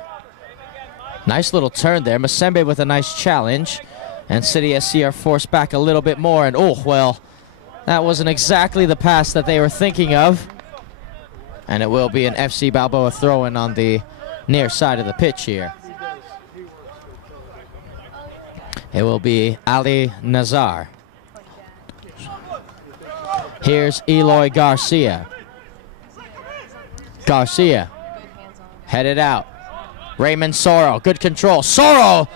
Nice little turn there. Masembe with a nice challenge. And City SC are forced back a little bit more. And oh, well, that wasn't exactly the pass that they were thinking of. And it will be an FC Balboa throw-in on the near side of the pitch here. It will be Ali Nazar. Here's Eloy Garcia. Garcia. Headed out. Raymond Sorrow. Good control. Sorrow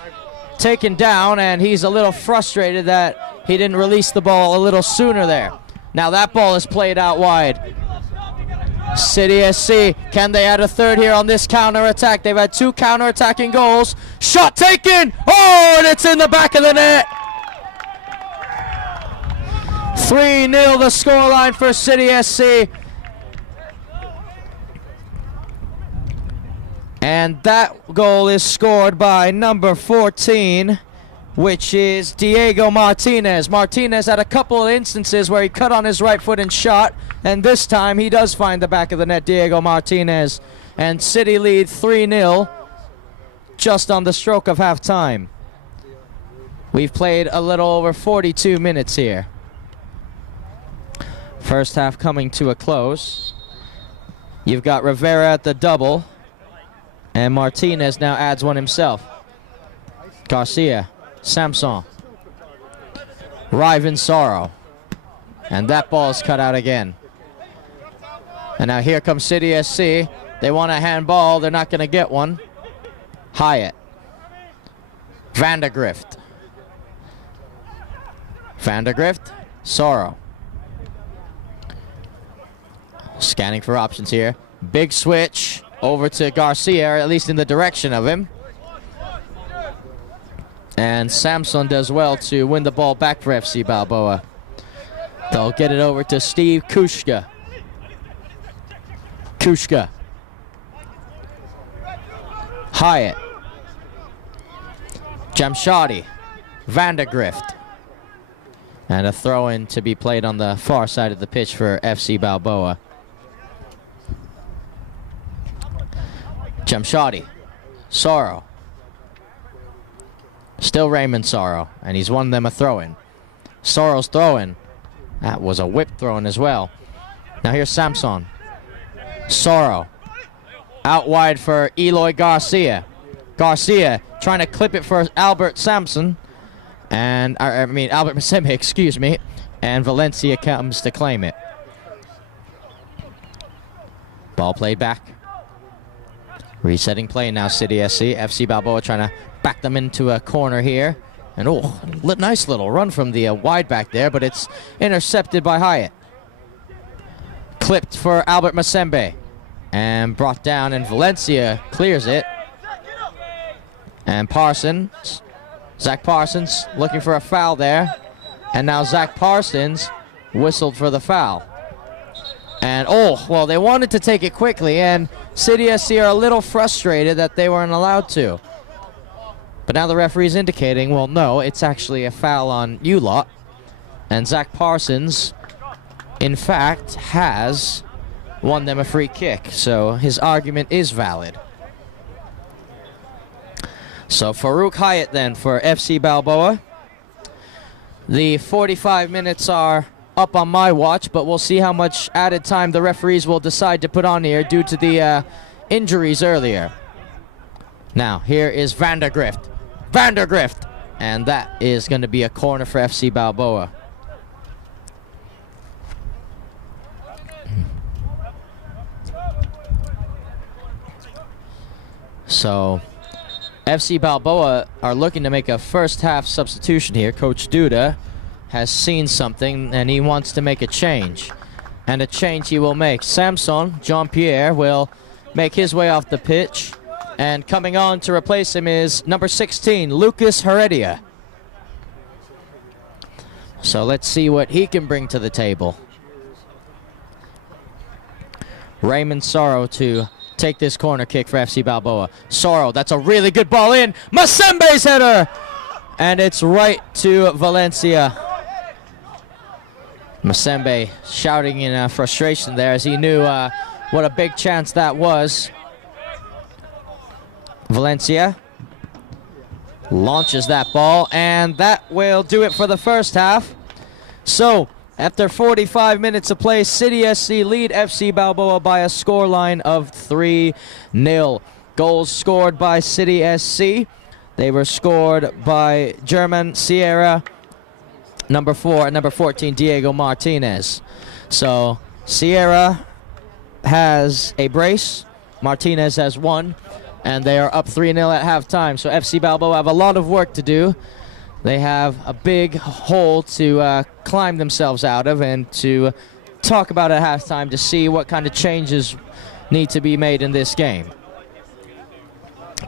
taken down, and he's a little frustrated that he didn't release the ball a little sooner there. Now that ball is played out wide. City SC, can they add a third here on this counter-attack? They've had 2 counter-attacking goals. Shot taken! Oh, and it's in the back of the net! 3-0 the scoreline for City SC. And that goal is scored by number 14, which is Diego Martinez. Martinez had a couple of instances where he cut on his right foot and shot, and this time he does find the back of the net, Diego Martinez. And City lead 3-0 just on the stroke of halftime. We've played a little over 42 minutes here. First half coming to a close. You've got Rivera at the double, and Martinez now adds one himself. Garcia. Samson. Ryvan Sorrow. And that ball is cut out again. And now here comes City SC. They want a handball. They're not going to get one. Hyatt. Vandergrift. Vandergrift, Sorrow. Scanning for options here. Big switch over to Garcia, or at least in the direction of him. And Samson does well to win the ball back for FC Balboa. They'll get it over to Steve Kushka. Kushka. Hyatt. Jamshadi. Vandergrift. And a throw-in to be played on the far side of the pitch for FC Balboa. Jamshadi. Sorrow. Still Raymond Sorrow, and he's won them a throw-in. Sorrow's throw-in. That was a whip throw-in as well. Now here's Samson. Sorrow. Out wide for Eloy Garcia. Garcia trying to clip it for Albert Sampson. And, Albert Masembe, excuse me. And Valencia comes to claim it. Ball played back. Resetting play now, City SC. FC Balboa trying to back them into a corner here. And nice little run from the wide back there, but it's intercepted by Hyatt. Clipped for Albert Masembe. And brought down, and Valencia clears it. And Parsons, Zach Parsons looking for a foul there. And now Zach Parsons whistled for the foul. And well, they wanted to take it quickly, and City SC are a little frustrated that they weren't allowed to. But now the referee's indicating, well, no, it's actually a foul on you lot. And Zach Parsons, in fact, has won them a free kick. So his argument is valid. So Farouk Hyatt then for FC Balboa. The 45 minutes are up on my watch, but we'll see how much added time the referees will decide to put on here due to the injuries earlier. Now, here is Vandergrift. Vandergrift! And that is going to be a corner for FC Balboa. So, FC Balboa are looking to make a first half substitution here. Coach Duda has seen something and he wants to make a change. And a change he will make. Samson, Jean-Pierre, will make his way off the pitch. And coming on to replace him is number 16, Lucas Heredia. So let's see what he can bring to the table. Raymond Sorrow to take this corner kick for FC Balboa. Sorrow, that's a really good ball in. Masembe's header! And it's right to Valencia. Masembe shouting in frustration there as he knew what a big chance that was. Valencia launches that ball, and that will do it for the first half. So, after 45 minutes of play, City SC lead FC Balboa by a scoreline of 3-0. Goals scored by City SC. They were scored by German Sierra, number 4, and number 14, Diego Martinez. So, Sierra has a brace, Martinez has 1, and they are up 3-0 at halftime. So FC Balboa have a lot of work to do. They have a big hole to climb themselves out of and to talk about at halftime to see what kind of changes need to be made in this game.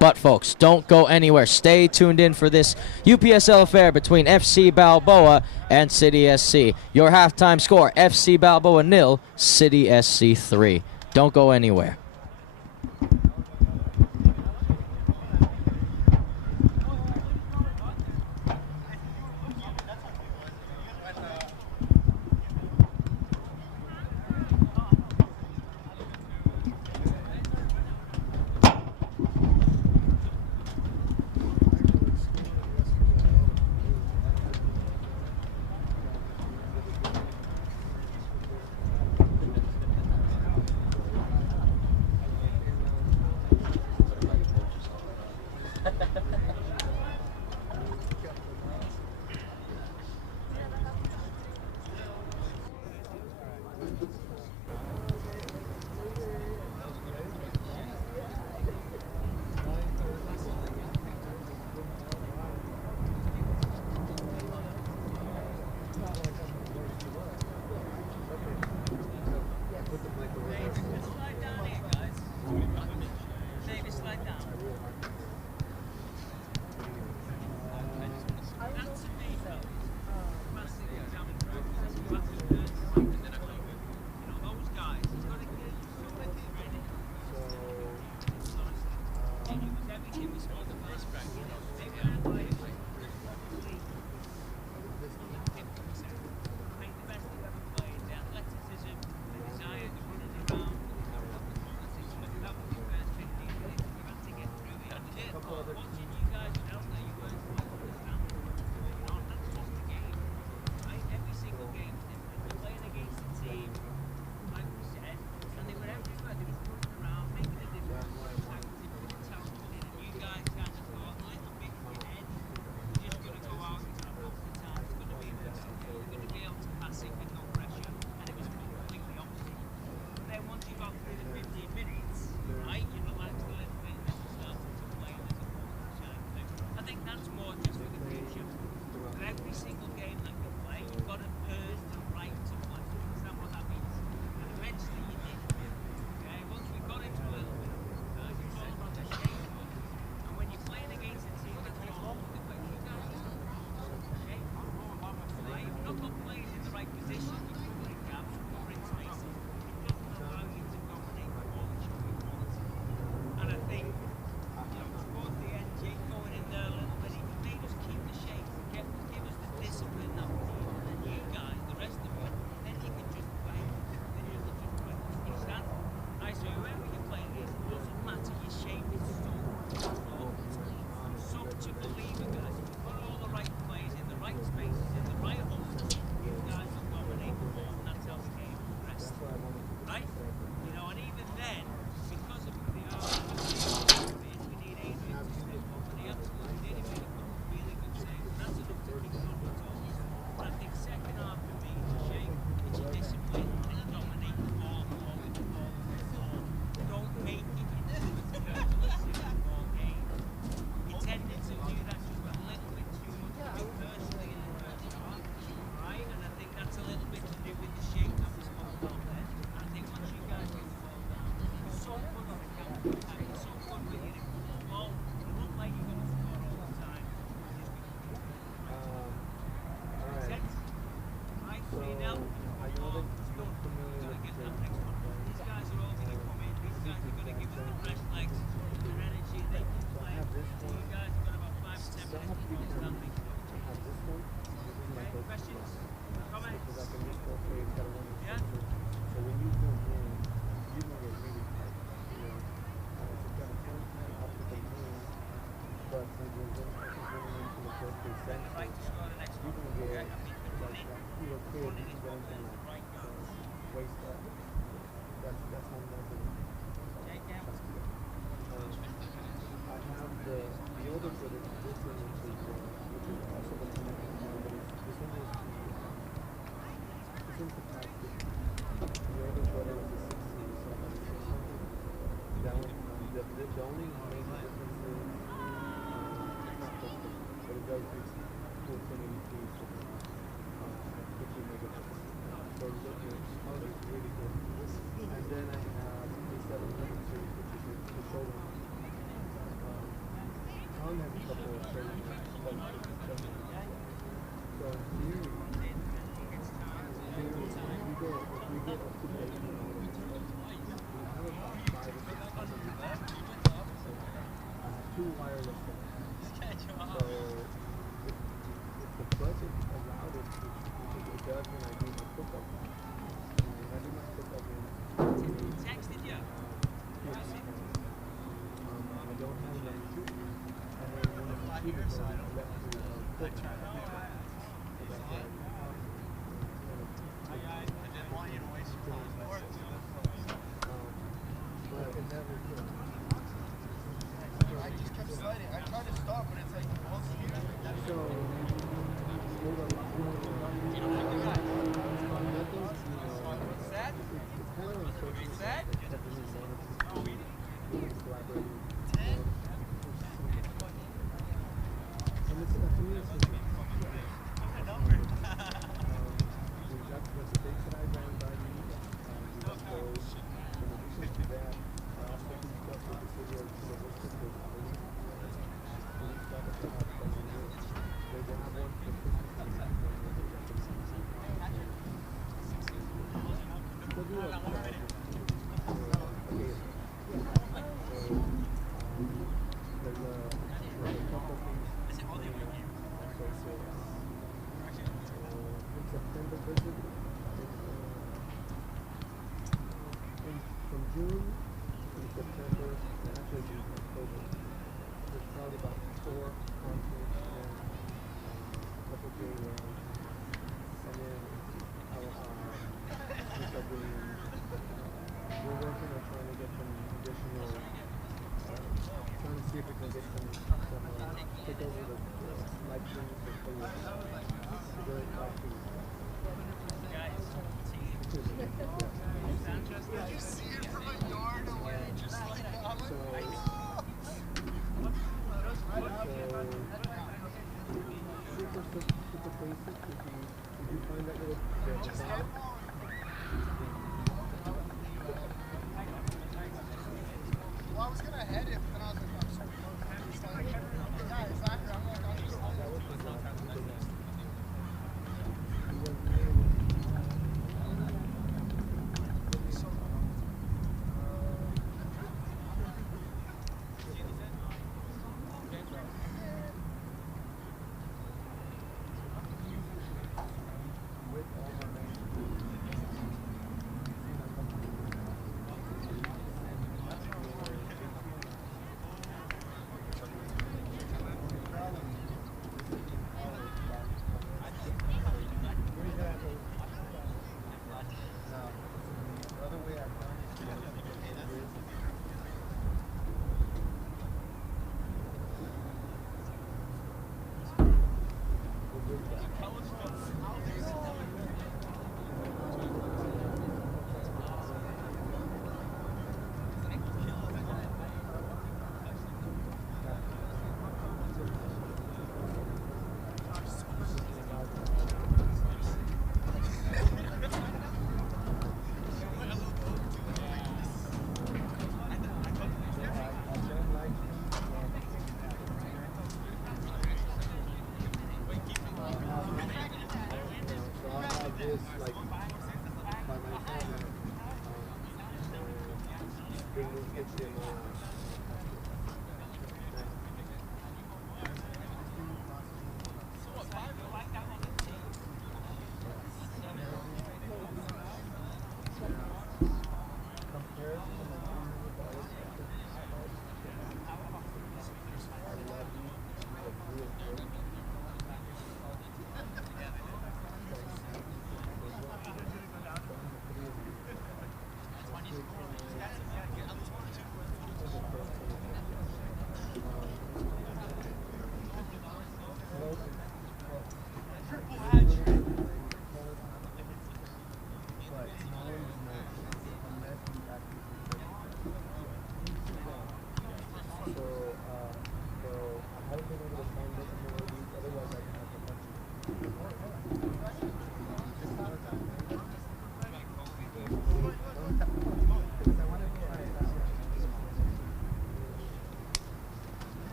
But folks, don't go anywhere. Stay tuned in for this UPSL affair between FC Balboa and City SC. Your halftime score, FC Balboa 0, City SC 3. Don't go anywhere.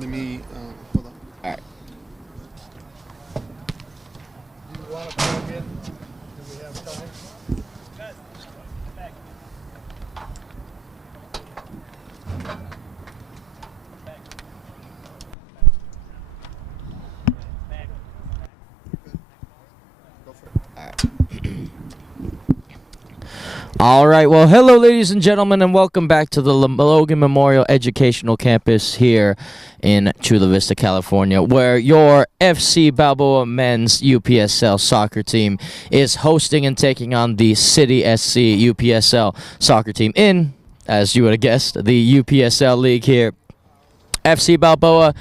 Let me hold on. All right. All right, well, hello, ladies and gentlemen, and welcome back to the Logan Memorial Educational Campus here in Chula Vista, California, where your FC Balboa men's UPSL soccer team is hosting and taking on the City SC UPSL soccer team in, as you would have guessed, the UPSL League here. FC Balboa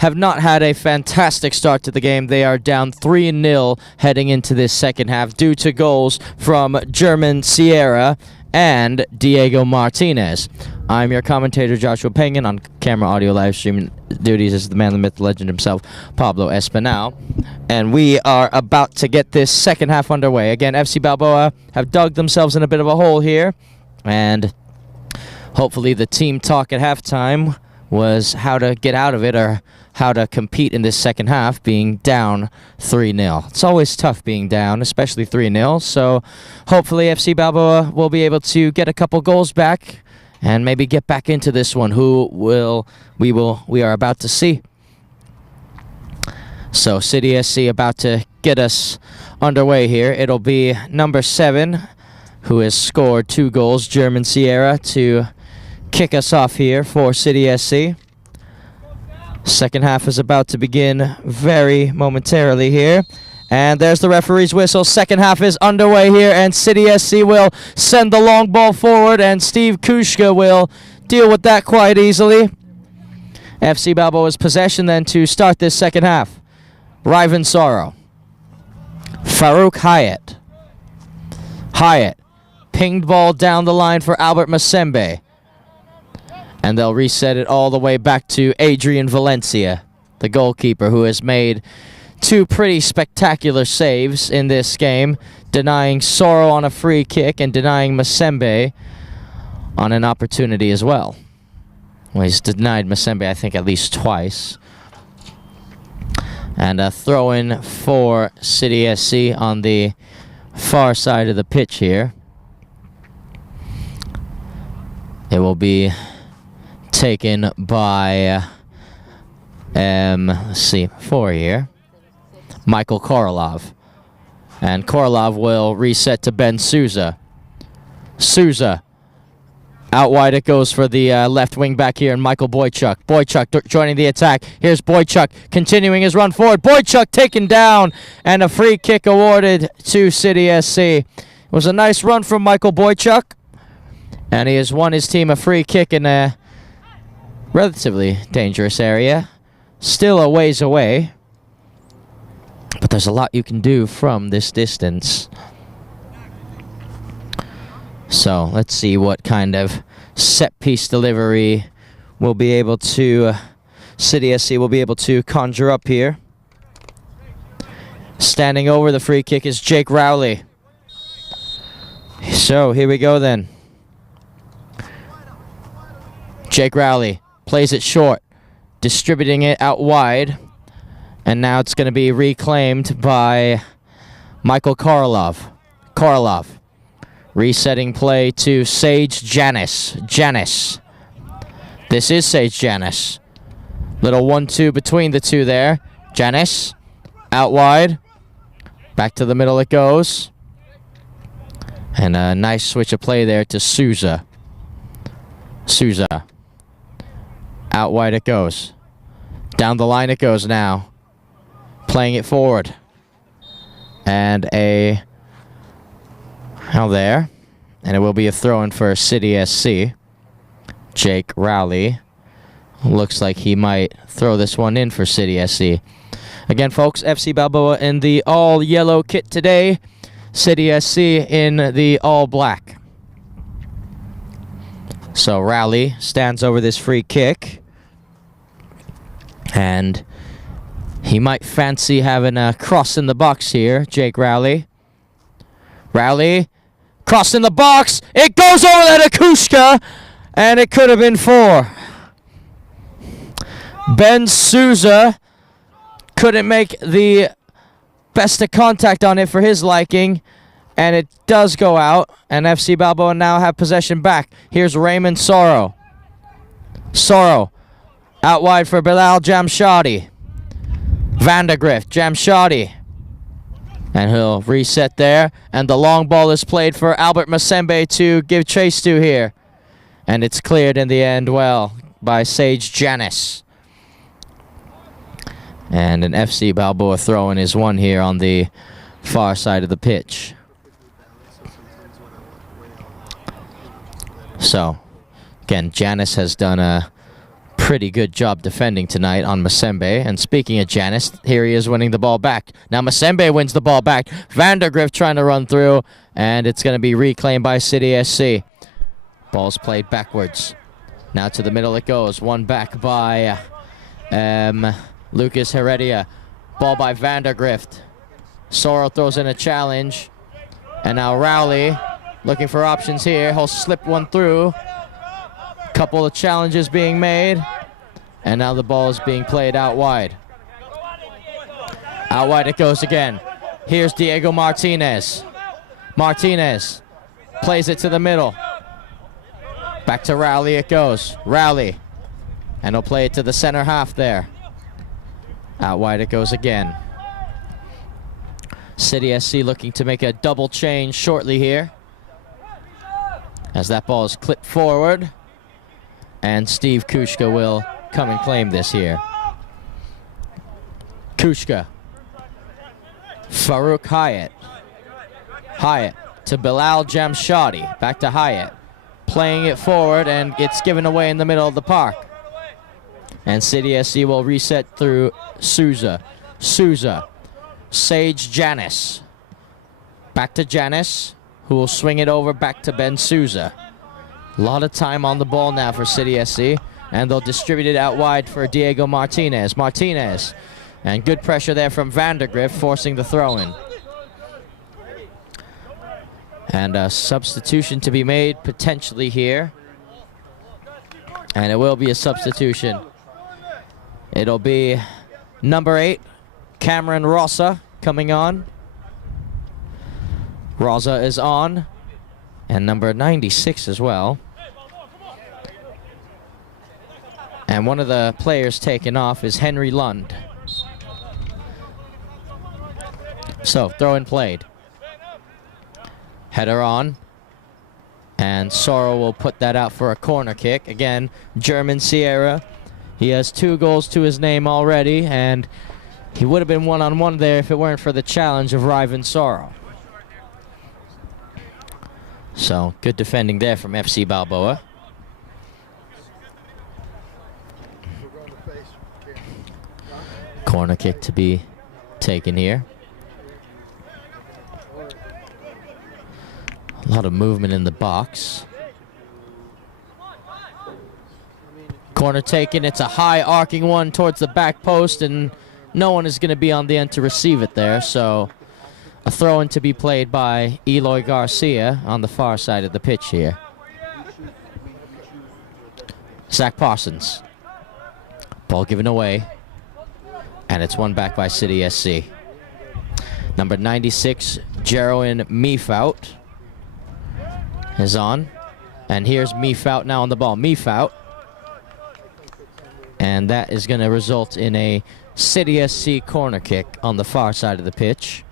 have not had a fantastic start to the game. They are down 3-0 heading into this second half due to goals from German Sierra and Diego Martinez. I'm your commentator, Joshua Penguin. On camera, audio, live streaming duties is the man, the myth, the legend himself, Pablo Espinal. And we are about to get this second half underway. Again, FC Balboa have dug themselves in a bit of a hole here. And hopefully the team talk at halftime was how to get out of it or how to compete in this second half being down 3-0. It's always tough being down, especially 3-0. So hopefully FC Balboa will be able to get a couple goals back and maybe get back into this one. We are about to see. So City SC about to get us underway here. It'll be number 7 who has scored 2 goals, German Sierra, to kick us off here for City SC. Second half is about to begin very momentarily here. And there's the referee's whistle. Second half is underway here, and City SC will send the long ball forward, and Steve Kushka will deal with that quite easily. FC Balboa's possession then to start this second half. Ryvan Sorrow. Farouk Hyatt. Hyatt. Pinged ball down the line for Albert Masembe. And they'll reset it all the way back to Adrian Valencia, the goalkeeper, who has made 2 pretty spectacular saves in this game, denying Sorrow on a free kick and denying Masembe on an opportunity as well. Well, he's denied Masembe, I think, at least twice. And a throw-in for City SC on the far side of the pitch here. It will be taken by, let's see, 4 here. Michael Korolov. And Korolov will reset to Ben Souza. Souza. Out wide it goes for the left wing back here, and Michael Boychuk. Boychuk joining the attack. Here's Boychuk continuing his run forward. Boychuk taken down, and a free kick awarded to City SC. It was a nice run from Michael Boychuk, and he has won his team a free kick in a relatively dangerous area. Still a ways away, but there's a lot you can do from this distance. So let's see what kind of set-piece delivery we'll be able to, City SC will be able to conjure up here. Standing over the free kick is Jake Rowley. So here we go then. Jake Rowley plays it short, distributing it out wide, and now it's going to be reclaimed by Michael Korolov. Korolov resetting play to Sage Janis. Janis. This is Sage Janis. Little 1-2 between the two there. Janis out wide. Back to the middle it goes. And a nice switch of play there to Souza. Souza. Out wide it goes. Down the line it goes now. Playing it forward. And a... Now there. And it will be a throw-in for City SC. Jake Rowley. Looks like he might throw this one in for City SC. Again, folks, FC Balboa in the all-yellow kit today. City SC in the all-black. So Rowley stands over this free kick. And he might fancy having a cross in the box here, Jake Rowley. Rowley, cross in the box. It goes over there to Kushka, and it could have been 4. Ben Souza couldn't make the best of contact on it for his liking, and it does go out, and FC Balboa now have possession back. Here's Raymond Sorrow. Sorrow out wide for Bilal Jamshadi. Vandergrift, Jamshadi. And he'll reset there. And the long ball is played for Albert Masembe to give chase to here. And it's cleared in the end well by Sage Janis. And an FC Balboa throw-in is won here on the far side of the pitch. So, again, Janis has done a pretty good job defending tonight on Masembe. And speaking of Janis, here he is winning the ball back. Now Masembe wins the ball back. Vandergrift trying to run through, and it's going to be reclaimed by City SC. Ball's played backwards. Now to the middle it goes. One back by Lucas Heredia. Ball by Vandergrift. Sorrell throws in a challenge. And now Rowley looking for options here. He'll slip one through. Couple of challenges being made. And now the ball is being played out wide. Out wide it goes again. Here's Diego Martinez. Martinez plays it to the middle. Back to Rowley it goes. Rowley. And he'll play it to the center half there. Out wide it goes again. City SC looking to make a double change shortly here, as that ball is clipped forward. And Steve Kushka will come and claim this here. Kushka. Farouk Hyatt. Hyatt to Bilal Jamshadi. Back to Hyatt. Playing it forward, and it's given away in the middle of the park. And City SC will reset through Souza. Souza. Sage Janis. Back to Janis, who will swing it over back to Ben Souza. A lot of time on the ball now for City SC, and they'll distribute it out wide for Diego Martinez. Martinez. And good pressure there from Vandergrift, forcing the throw-in. And a substitution to be made potentially here. And it will be a substitution. It'll be number 8, Cameron Rosa, coming on. Rosa is on. And number 96 as well. And one of the players taken off is Henry Lund. So, throw-in played. Header on. And Sorrow will put that out for a corner kick. Again, German Sierra. He has 2 goals to his name already, and he would have been one-on-one there if it weren't for the challenge of Ryvan Sorrow. So, good defending there from FC Balboa. Corner kick to be taken here. A lot of movement in the box. Corner taken. It's a high arcing one towards the back post, and no one is going to be on the end to receive it there. So a throw-in to be played by Eloy Garcia on the far side of the pitch here. Zach Parsons. Ball given away. And it's won back by City SC. Number 96, Jerwin Meefout is on. And here's Meefout now on the ball. Meefout. And that is going to result in a City SC corner kick on the far side of the pitch.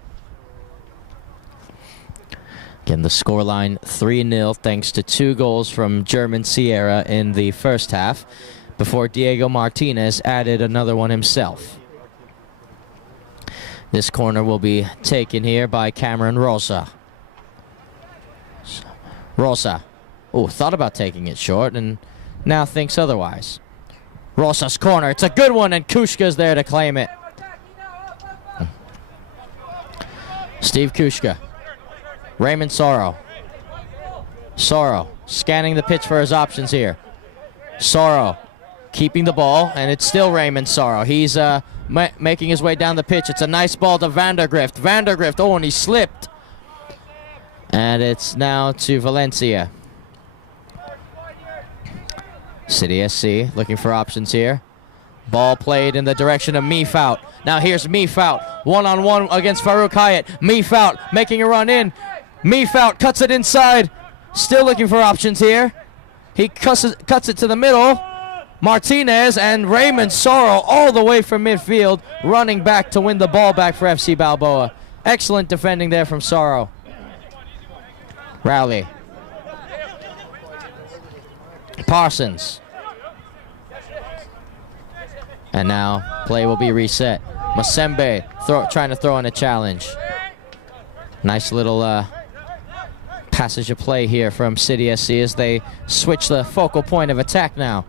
Again, the scoreline 3-0 thanks to 2 goals from German Sierra in the first half, before Diego Martinez added another one himself. This corner will be taken here by Cameron Rosa. Rosa. Oh, thought about taking it short and now thinks otherwise. Rosa's corner. It's a good one, and Kushka's there to claim it. Steve Kushka. Raymond Sorrow. Sorrow scanning the pitch for his options here. Sorrow keeping the ball, and it's still Raymond Sorrow. He's making his way down the pitch. It's a nice ball to Vandergrift. Vandergrift, oh, and he slipped. And it's now to Valencia. City SC looking for options here. Ball played in the direction of Meefout. Now here's Meefout. One-on-one against Farouk Hyatt. Meefout making a run in. Meefout cuts it inside. Still looking for options here. He cuts it to the middle. Martinez and Raymond Sorrow all the way from midfield, running back to win the ball back for FC Balboa. Excellent defending there from Sorrow. Rowley. Parsons. And now play will be reset. Masembe trying to throw in a challenge. Nice little passage of play here from City SC as they switch the focal point of attack now.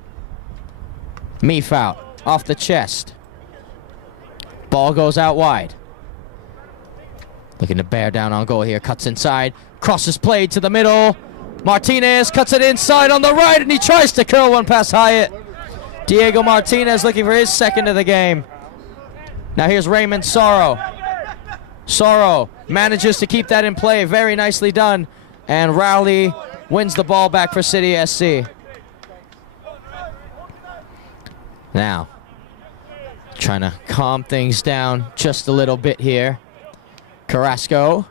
Meefout off the chest. Ball goes out wide. Looking to bear down on goal here. Cuts inside. Crosses played to the middle. Martinez cuts it inside on the right, and he tries to curl one past Hyatt. Diego Martinez looking for his second of the game. Now here's Raymond Sorrow. Sorrow manages to keep that in play. Very nicely done. And Rowley wins the ball back for City SC. Now, trying to calm things down just a little bit here. Carrasco.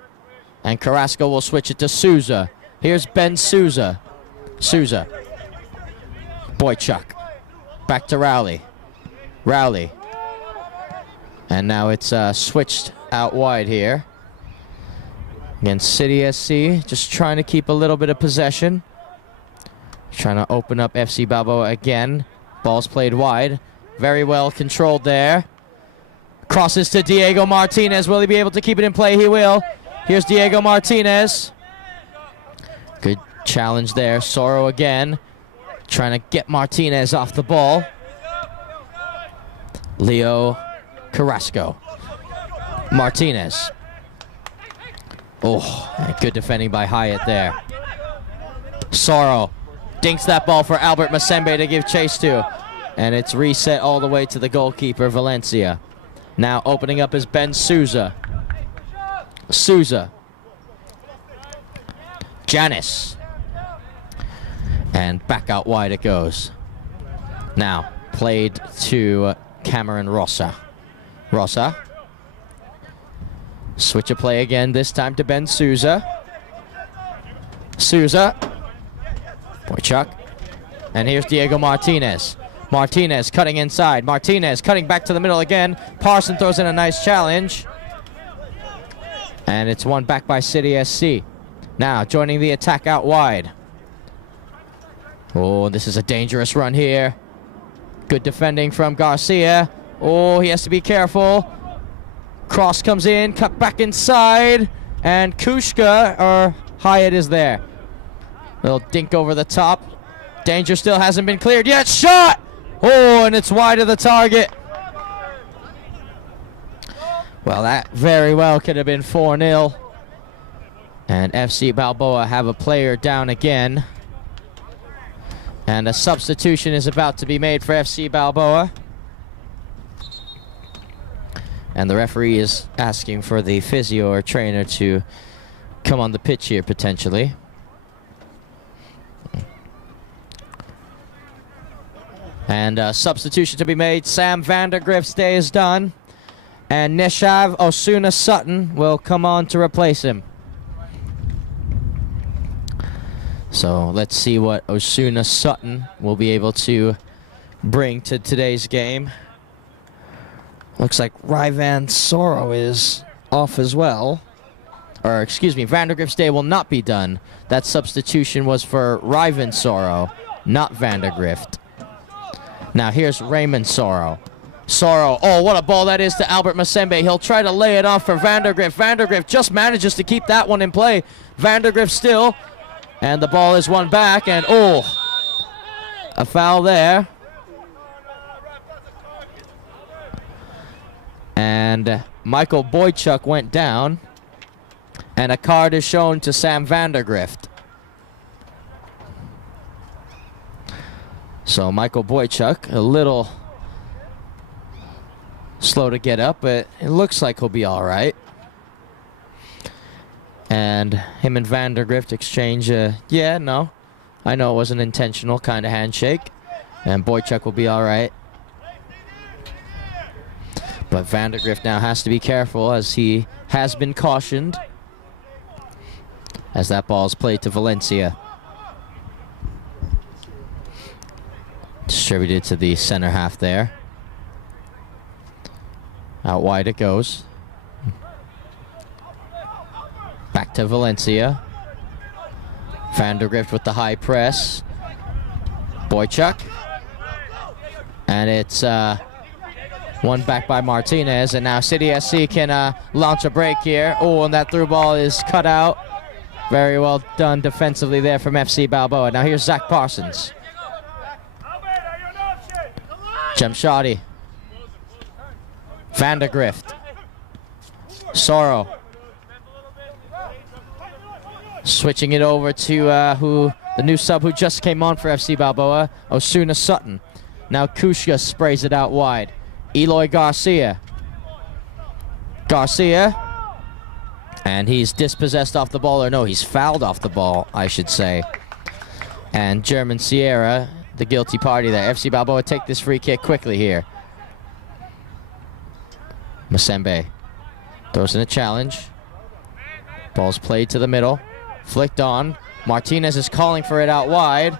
And Carrasco will switch it to Souza. Here's Ben Souza. Souza. Boychuk. Back to Rowley. Rowley. And now it's switched out wide here. Against City SC. Just trying to keep a little bit of possession. Trying to open up FC Balboa again. Ball's played wide. Very well controlled there. Crosses to Diego Martinez. Will he be able to keep it in play? He will. Here's Diego Martinez. Good challenge there. Sorrow again. Trying to get Martinez off the ball. Leo Carrasco. Martinez. Oh, good defending by Hyatt there. Sorrow dinks that ball for Albert Masembe to give chase to. And it's reset all the way to the goalkeeper, Valencia. Now opening up is Ben Souza. Souza. Janis. And back out wide it goes. Now played to Cameron Rosa. Rosa. Switch of play again, this time to Ben Souza. Souza. Boychuk. And here's Diego Martinez. Martinez cutting inside. Martinez cutting back to the middle again. Parson throws in a nice challenge. And it's won back by City SC. Now joining the attack out wide. Oh, this is a dangerous run here. Good defending from Garcia. Oh, he has to be careful. Cross comes in, cut back inside. And Kushka, or Hyatt, is there. Little dink over the top. Danger still hasn't been cleared yet. Shot! Oh, and it's wide of the target. Well, that very well could have been 4-0. And FC Balboa have a player down again. And a substitution is about to be made for FC Balboa. And the referee is asking for the physio or trainer to come on the pitch here, potentially. And a substitution to be made. Sam Vandergrift's day is done. And Neshav Osuna Sutton will come on to replace him. So let's see what Osuna Sutton will be able to bring to today's game. Looks like Ryvan Sorrow is off as well. Or, excuse me, Vandergrift's day will not be done. That substitution was for Ryvan Sorrow, not Vandergrift. Now here's Raymond Sorrow. Sorrow, oh, what a ball that is to Albert Masembe. He'll try to lay it off for Vandergrift. Vandergrift just manages to keep that one in play. Vandergrift still. And the ball is won back, and oh, a foul there. And Michael Boychuk went down. And a card is shown to Sam Vandergrift. So Michael Boychuk, a little slow to get up, but it looks like he'll be all right. And him and Vandergrift exchange yeah, no. I know it was an intentional kind of handshake. And Boychuk will be all right. But Vandergrift now has to be careful, as he has been cautioned. As that ball is played to Valencia. Distributed to the center half there. Out wide it goes. Back to Valencia. Vandergrift with the high press. Boychuk. And it's one back by Martinez. And now City SC can launch a break here. Oh, and that through ball is cut out. Very well done defensively there from FC Balboa. Now here's Zach Parsons. Jamshadi. Vandergrift. Sorrow. Switching it over to the new sub who just came on for FC Balboa, Osuna Sutton. Now Kushka sprays it out wide. Eloy Garcia. Garcia. And he's dispossessed off the ball, or no, he's fouled off the ball, I should say. And German Sierra, the guilty party there. FC Balboa take this free kick quickly here. Masembe throws in a challenge. Ball's played to the middle. Flicked on. Martinez is calling for it out wide.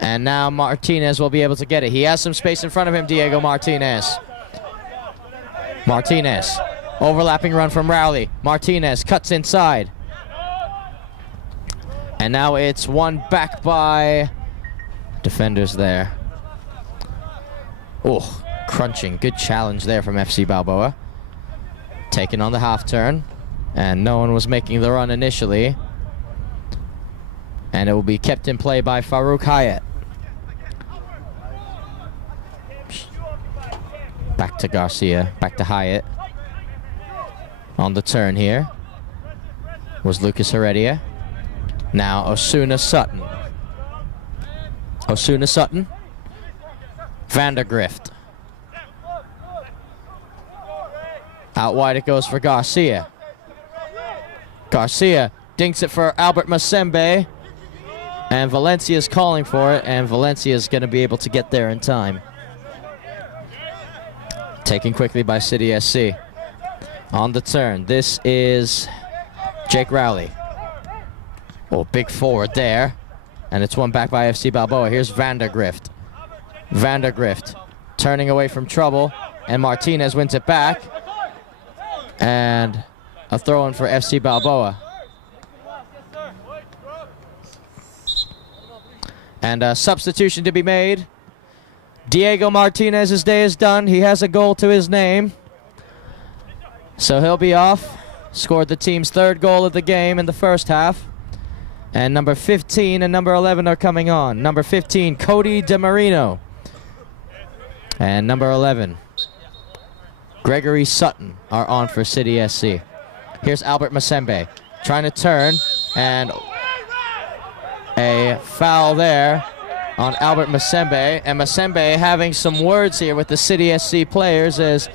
And now Martinez will be able to get it. He has some space in front of him, Diego Martinez. Martinez. Overlapping run from Rowley. Martinez cuts inside. And now it's one back by defenders there. Oh, crunching. Good challenge there from FC Balboa. Taken on the half turn. And no one was making the run initially. And it will be kept in play by Farouk Hyatt. Back to Garcia. Back to Hyatt. On the turn here was Lucas Heredia. Now Osuna Sutton. Osuna Sutton. Vandergrift. Out wide it goes for Garcia. Garcia dinks it for Albert Masembe. And Valencia's calling for it, and Valencia's going to be able to get there in time. Taken quickly by City SC. On the turn, this is Jake Rowley. Oh, big forward there. And it's one back by FC Balboa. Here's Vandergrift. Vandergrift turning away from trouble, and Martinez wins it back. And a throw-in for FC Balboa. And a substitution to be made. Diego Martinez's day is done. He has a goal to his name. So he'll be off. Scored the team's third goal of the game in the first half. And number 15 and number 11 are coming on. Number 15, Cody DeMarino. And number 11, Gregory Sutton are on for City SC. Here's Albert Masembe trying to turn, and a foul there on Albert Masembe. And Masembe having some words here with the City SC players as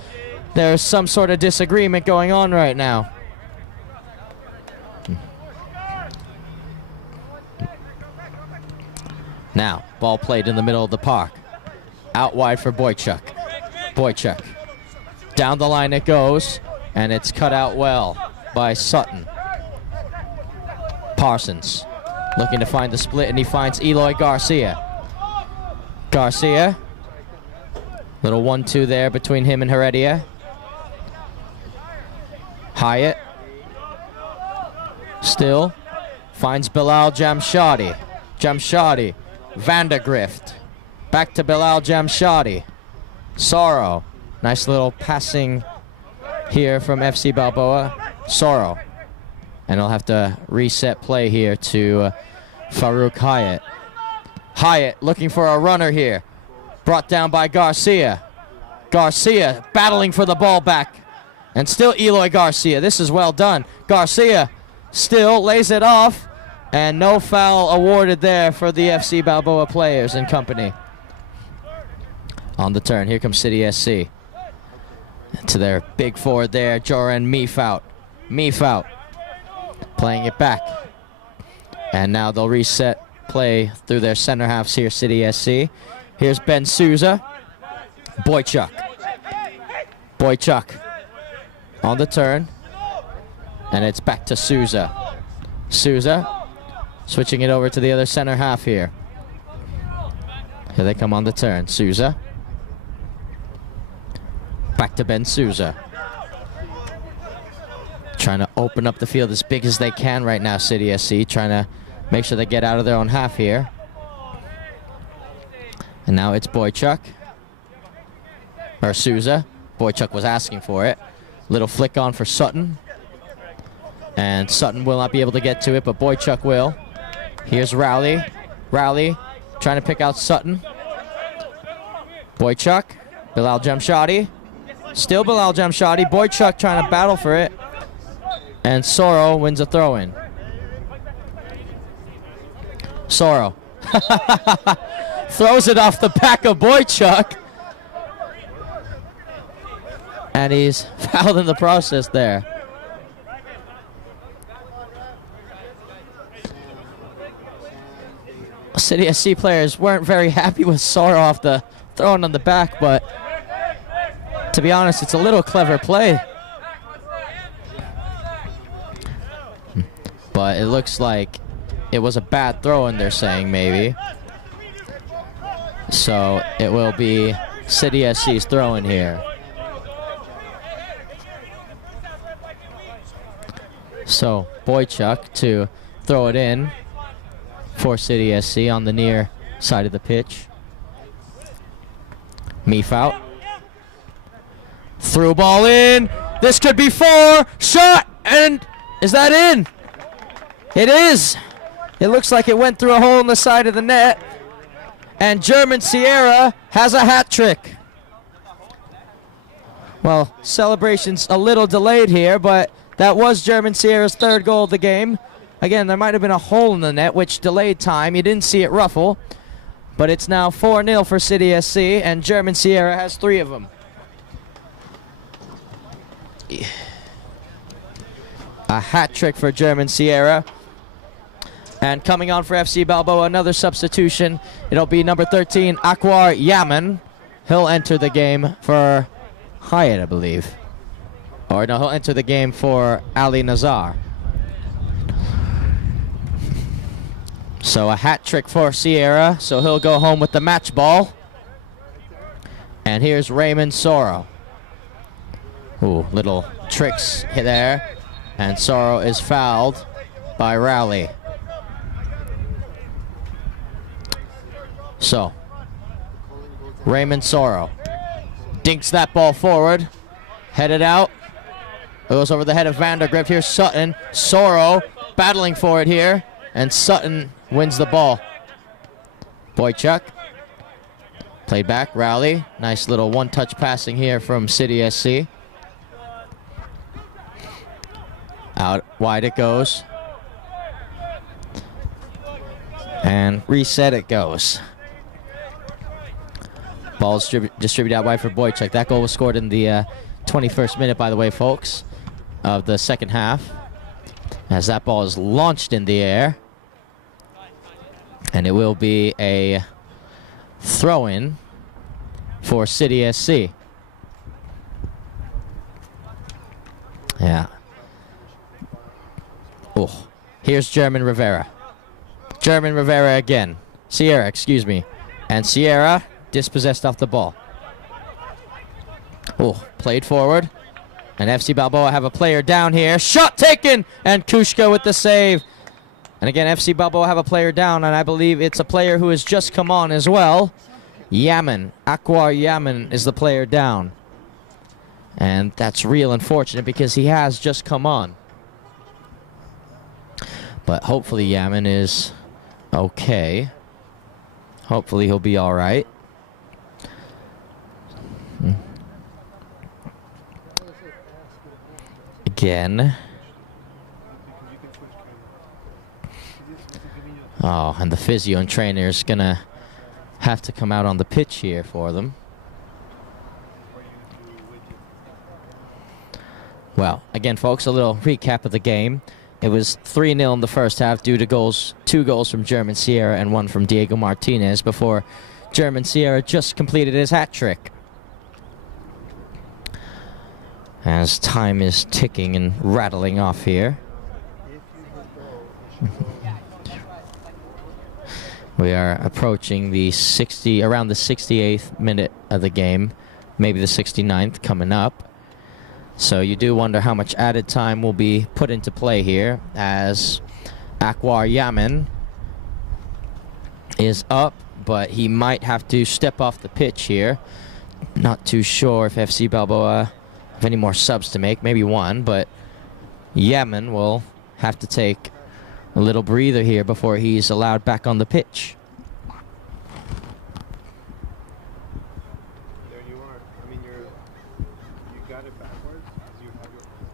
there's some sort of disagreement going on right now. Now, ball played in the middle of the park. Out wide for Boychuk. Boychuk. Down the line it goes, and it's cut out well by Sutton. Parsons looking to find the split, and he finds Eloy Garcia. Garcia. Little 1-2 there between him and Heredia. Hyatt. Still. Finds Bilal Jamshadi. Jamshadi. Vandergrift. Back to Bilal Jamshadi. Sorrow. Nice little passing here from FC Balboa. Sorrow. And he'll have to reset play here to Farouk Hyatt. Hyatt looking for a runner here. Brought down by Garcia. Garcia battling for the ball back. And still Eloy Garcia. This is well done. Garcia still lays it off. And no foul awarded there for the FC Balboa players and company. On the turn, here comes City SC. To their big forward there, Joran Meefout. Meefout playing it back. And now they'll reset play through their center halves here, City SC. Here's Ben Souza. Boychuk. Boychuk on the turn. And it's back to Souza. Souza switching it over to the other center half here. Here they come on the turn. Souza. Back to Ben Souza. Trying to open up the field as big as they can right now, City SC. Trying to make sure they get out of their own half here. And now it's Boychuk. Or Souza. Boychuk was asking for it. Little flick on for Sutton. And Sutton will not be able to get to it, but Boychuk will. Here's Rowley. Rowley trying to pick out Sutton. Boychuk. Bilal Jamshadi. Still Bilal Jamshadi. Boychuk trying to battle for it. And Soro wins a throw-in. Soro. Throws it off the back of Boychuk. And he's fouled in the process there. City SC players weren't very happy with Soro off the throwing on the back, but to be honest, it's a little clever play. But it looks like it was a bad throw-in, they're saying, maybe. So it will be City SC's throw-in here. So Boychuk to throw it in for City SC on the near side of the pitch. Meefout. Through ball in. This could be 4. Shot! And is that in? It is. It looks like it went through a hole in the side of the net. And German Sierra has a hat trick. Well, celebration's a little delayed here, but that was German Sierra's 3rd goal of the game. Again, there might have been a hole in the net, which delayed time. You didn't see it ruffle. But it's now 4-0 for City SC, and German Sierra has 3 of them. A hat trick for German Sierra. And coming on for FC Balboa, another substitution. It'll be number 13, Akwar Yaman. He'll enter the game for Hyatt, I believe. Or no, he'll enter the game for Ali Nazar. So a hat trick for Sierra. So he'll go home with the match ball. And here's Raymond Soro. Ooh, little tricks there. And Soro is fouled by Rowley. So, Raymond Soro dinks that ball forward. Headed out. It goes over the head of Vandergrift. Here's Sutton. Soro battling for it here. And Sutton wins the ball. Boychuk. Played back. Rowley. Nice little one-touch passing here from City SC. Out wide it goes. And reset it goes. Ball distributed out wide for Boychuk. That goal was scored in the 21st minute, by the way, folks, of the second half. As that ball is launched in the air. And it will be a throw-in for City SC. Yeah. Oh, here's German Rivera. German Rivera again. Sierra, excuse me. And Sierra dispossessed off the ball. Oh, played forward. And FC Balboa have a player down here. Shot taken! And Kushka with the save. And again, FC Balboa have a player down, and I believe it's a player who has just come on as well. Yaman. Akwar Yaman is the player down. And that's real unfortunate because he has just come on. But hopefully Yaman is okay. Hopefully he'll be all right. Again. Oh, and the physio and trainer is going to have to come out on the pitch here for them. Well, again, folks, a little recap of the game. It was 3-0 in the first half due to 2 goals from German Sierra and 1 from Diego Martinez before German Sierra just completed his hat trick. As time is ticking and rattling off here. We are approaching the around the 68th minute of the game, maybe the 69th coming up. So you do wonder how much added time will be put into play here, as Akwar Yaman is up, but he might have to step off the pitch here. Not too sure if FC Balboa have any more subs to make, maybe one, but Yaman will have to take a little breather here before he's allowed back on the pitch. There you are. I mean, you got it backwards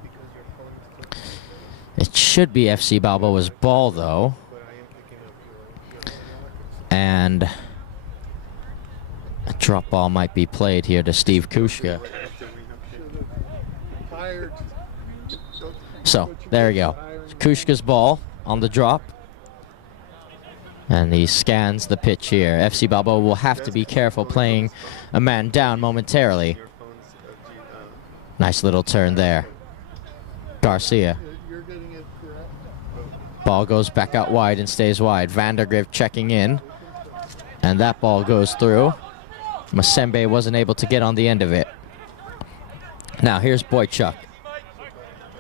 because your phone is still. It should be FC Balboa's ball, though. But I am picking up your And a drop ball might be played here to Steve Kushka. So, there we go. Kushka's ball on the drop. And he scans the pitch here. FC Balboa will have to be careful playing a man down momentarily. Nice little turn there. Garcia. Ball goes back out wide and stays wide. Vandergrift checking in. And that ball goes through. Masembe wasn't able to get on the end of it. Now here's Boychuk.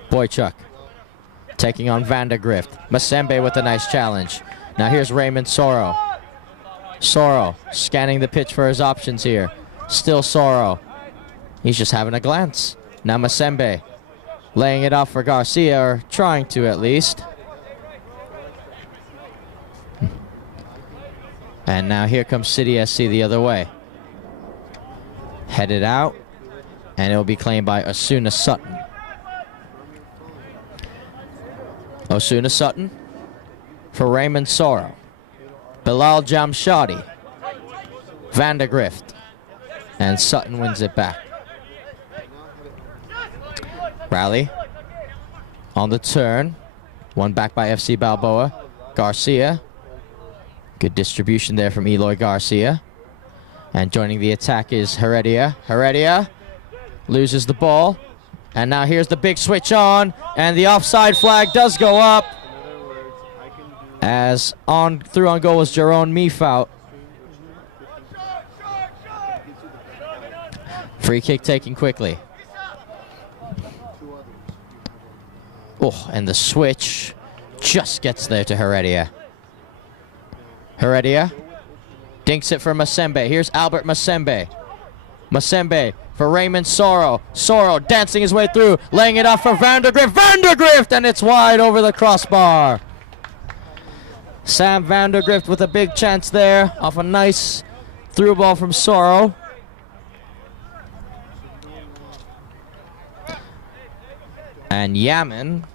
Boychuk taking on Vandergrift. Masembe with a nice challenge. Now here's Raymond Soro. Soro scanning the pitch for his options here. Still Soro. He's just having a glance. Now Masembe laying it off for Garcia, or trying to at least. And now here comes City SC the other way. Headed out, and it will be claimed by Osuna Sutton. Osuna Sutton for Raymond Soro. Bilal Jamshadi. Vandergrift. And Sutton wins it back. Rally on the turn. One back by FC Balboa. Garcia. Good distribution there from Eloy Garcia. And joining the attack is Heredia. Heredia loses the ball. And now here's the big switch on. And the offside flag does go up. As through on goal was Jerome Mifau. Free kick taken quickly. Oh, and the switch just gets there to Heredia. Heredia dinks it for Masembe. Here's Albert Masembe. Masembe for Raymond Soro. Soro dancing his way through, laying it off for Vandergrift. Vandergrift, and it's wide over the crossbar. Sam Vandergrift with a big chance there off a nice through ball from Soro. And Yaman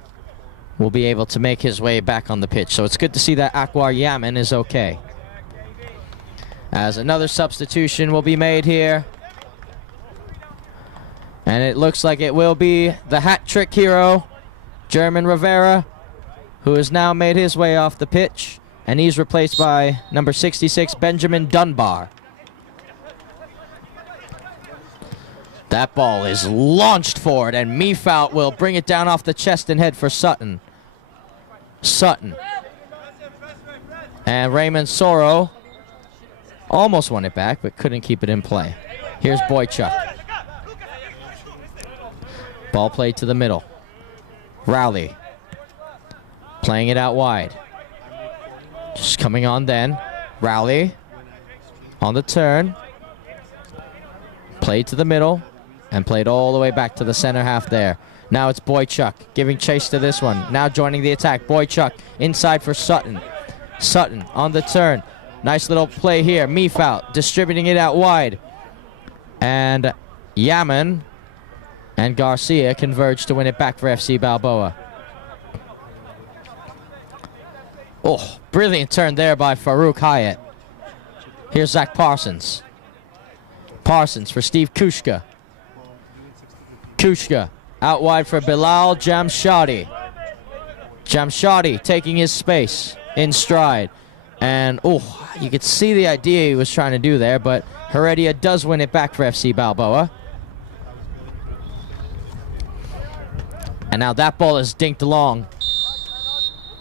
will be able to make his way back on the pitch. So it's good to see that Akwar Yaman is okay. As another substitution will be made here. And it looks like it will be the hat-trick hero, German Rivera, who has now made his way off the pitch. And he's replaced by number 66, Benjamin Dunbar. That ball is launched forward, and Mifau will bring it down off the chest and head for Sutton. Sutton. And Raymond Soro almost won it back, but couldn't keep it in play. Here's Boychuk. Ball played to the middle. Rowley playing it out wide. Just coming on then. Rowley on the turn. Played to the middle and played all the way back to the center half there. Now it's Boychuk giving chase to this one. Now joining the attack. Boychuk inside for Sutton. Sutton on the turn. Nice little play here. Mifau distributing it out wide. And Yaman and Garcia converge to win it back for FC Balboa. Oh, brilliant turn there by Farouk Hyatt. Here's Zach Parsons. Parsons for Steve Kushka. Kushka out wide for Bilal Jamshadi. Jamshadi taking his space in stride. And, oh, you could see the idea he was trying to do there, but Heredia does win it back for FC Balboa. And now that ball is dinked along.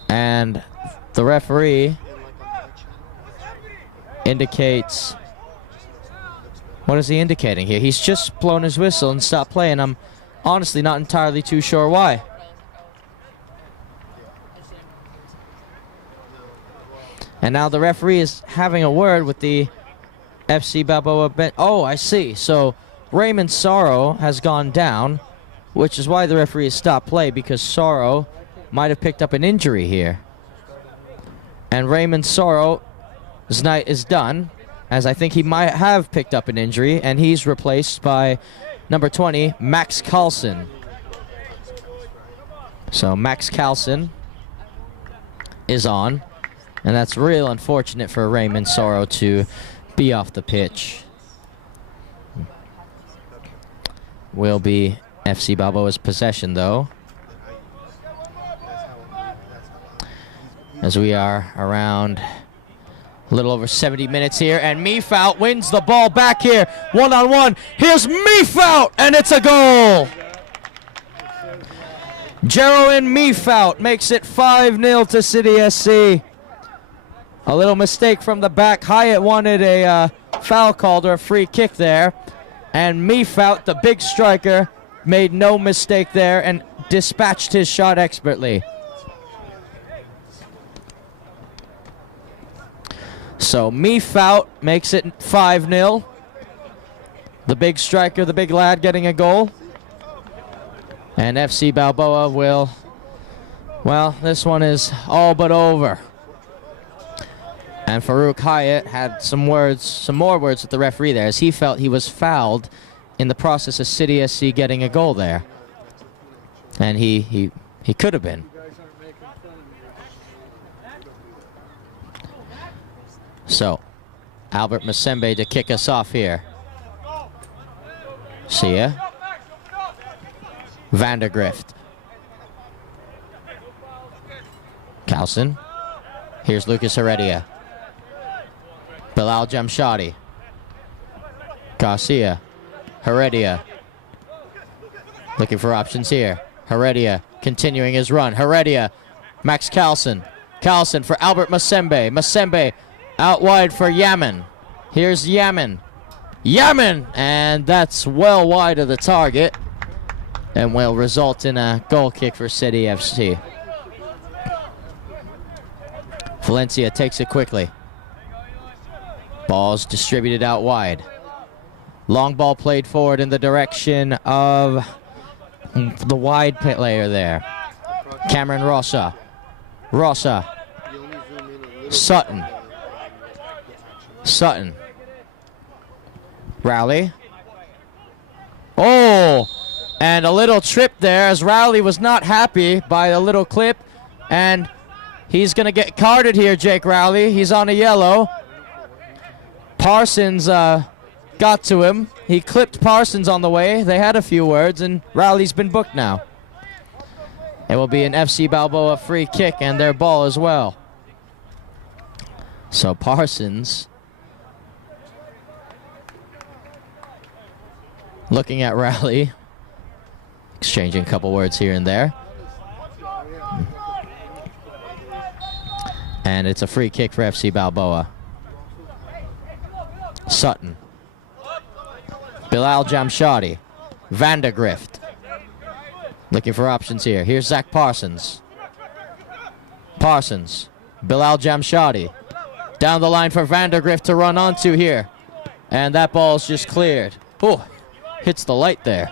And the referee indicates... What is he indicating here? He's just blown his whistle and stopped playing. I'm honestly not entirely too sure why. And now the referee is having a word with the FC Balboa bench. Oh, I see. So Raymond Sorrow has gone down, which is why the referee has stopped play, because Sorrow might have picked up an injury here. And Raymond Sorrow's night is done, as I think he might have picked up an injury, and he's replaced by number 20, Max Carlson. So Max Carlson is on, and that's real unfortunate for Raymond Sorrow to be off the pitch. Will be FC Balboa's possession, though, as we are around a little over 70 minutes here, and Meefout wins the ball back here, one-on-one. Here's Meefout, and it's a goal! Jeroen Meefout makes it 5-0 to City SC. A little mistake from the back. Hyatt wanted a foul called or a free kick there, and Meefout, the big striker, made no mistake there and dispatched his shot expertly. So Meefout makes it 5-0. The big striker, the big lad, getting a goal. And FC Balboa will, well, this one is all but over. And Farouk Hyatt had some more words with the referee there, as he felt he was fouled in the process of City SC getting a goal there. And he could have been. So, Albert Masembe to kick us off here. See ya. Vandergrift. Carlson. Here's Lucas Heredia. Bilal Jamshadi. Garcia. Heredia. Looking for options here. Heredia continuing his run. Heredia. Max Carlson. Carlson for Albert Masembe. Masembe out wide for Yaman. Here's Yaman. Yaman! And that's well wide of the target, and will result in a goal kick for City FC. Valencia takes it quickly. Ball's distributed out wide. Long ball played forward in the direction of the wide player there. Cameron Rossa. Rossa. Sutton. Sutton. Rowley. Oh! And a little trip there, as Rowley was not happy by the little clip. And he's going to get carded here, Jake Rowley. He's on a yellow. Parsons got to him. He clipped Parsons on the way. They had a few words, and Rowley's been booked now. It will be an FC Balboa free kick and their ball as well. So Parsons looking at Rowley, exchanging a couple words here and there. And it's a free kick for FC Balboa. Sutton. Bilal Jamshadi. Vandergrift. Looking for options here. Here's Zach Parsons. Parsons. Bilal Jamshadi. Down the line for Vandergrift to run onto here. And that ball's just cleared. Oh, hits the light there.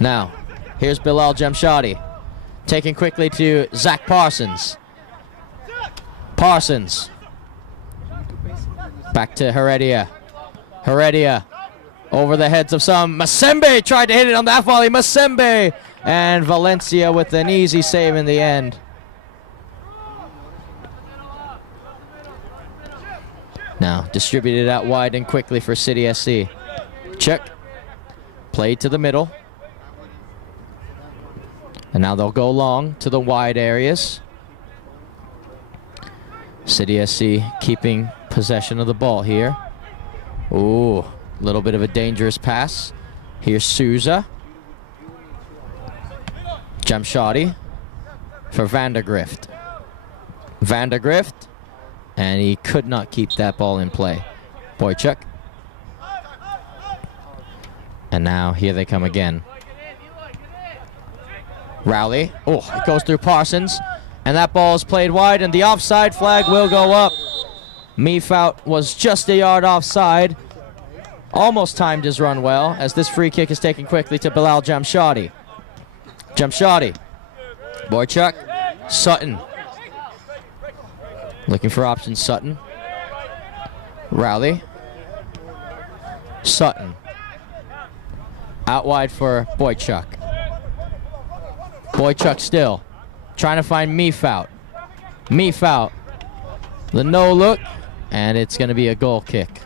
Now, here's Bilal Jamshadi. Taken quickly to Zach Parsons. Parsons. Back to Heredia. Heredia. Over the heads of some. Masembe tried to hit it on that volley. Masembe. And Valencia with an easy save in the end. Now distributed out wide and quickly for City SC. Check. Played to the middle. And now they'll go long to the wide areas. City SC keeping possession of the ball here. Ooh, a little bit of a dangerous pass. Here's Souza. Jamshadi for Vandergrift. Vandergrift. And he could not keep that ball in play. Boychuk. And now here they come again. Rowley. Oh, it goes through Parsons. And that ball is played wide, and the offside flag will go up. Meefout was just a yard offside. Almost timed his run well, as this free kick is taken quickly to Bilal Jamshadi. Jamshadi. Boychuk. Sutton. Looking for options, Sutton. Rowley. Sutton. Out wide for Boychuk. Boychuk still trying to find Meefout. Meefout. The no look, and it's going to be a goal kick.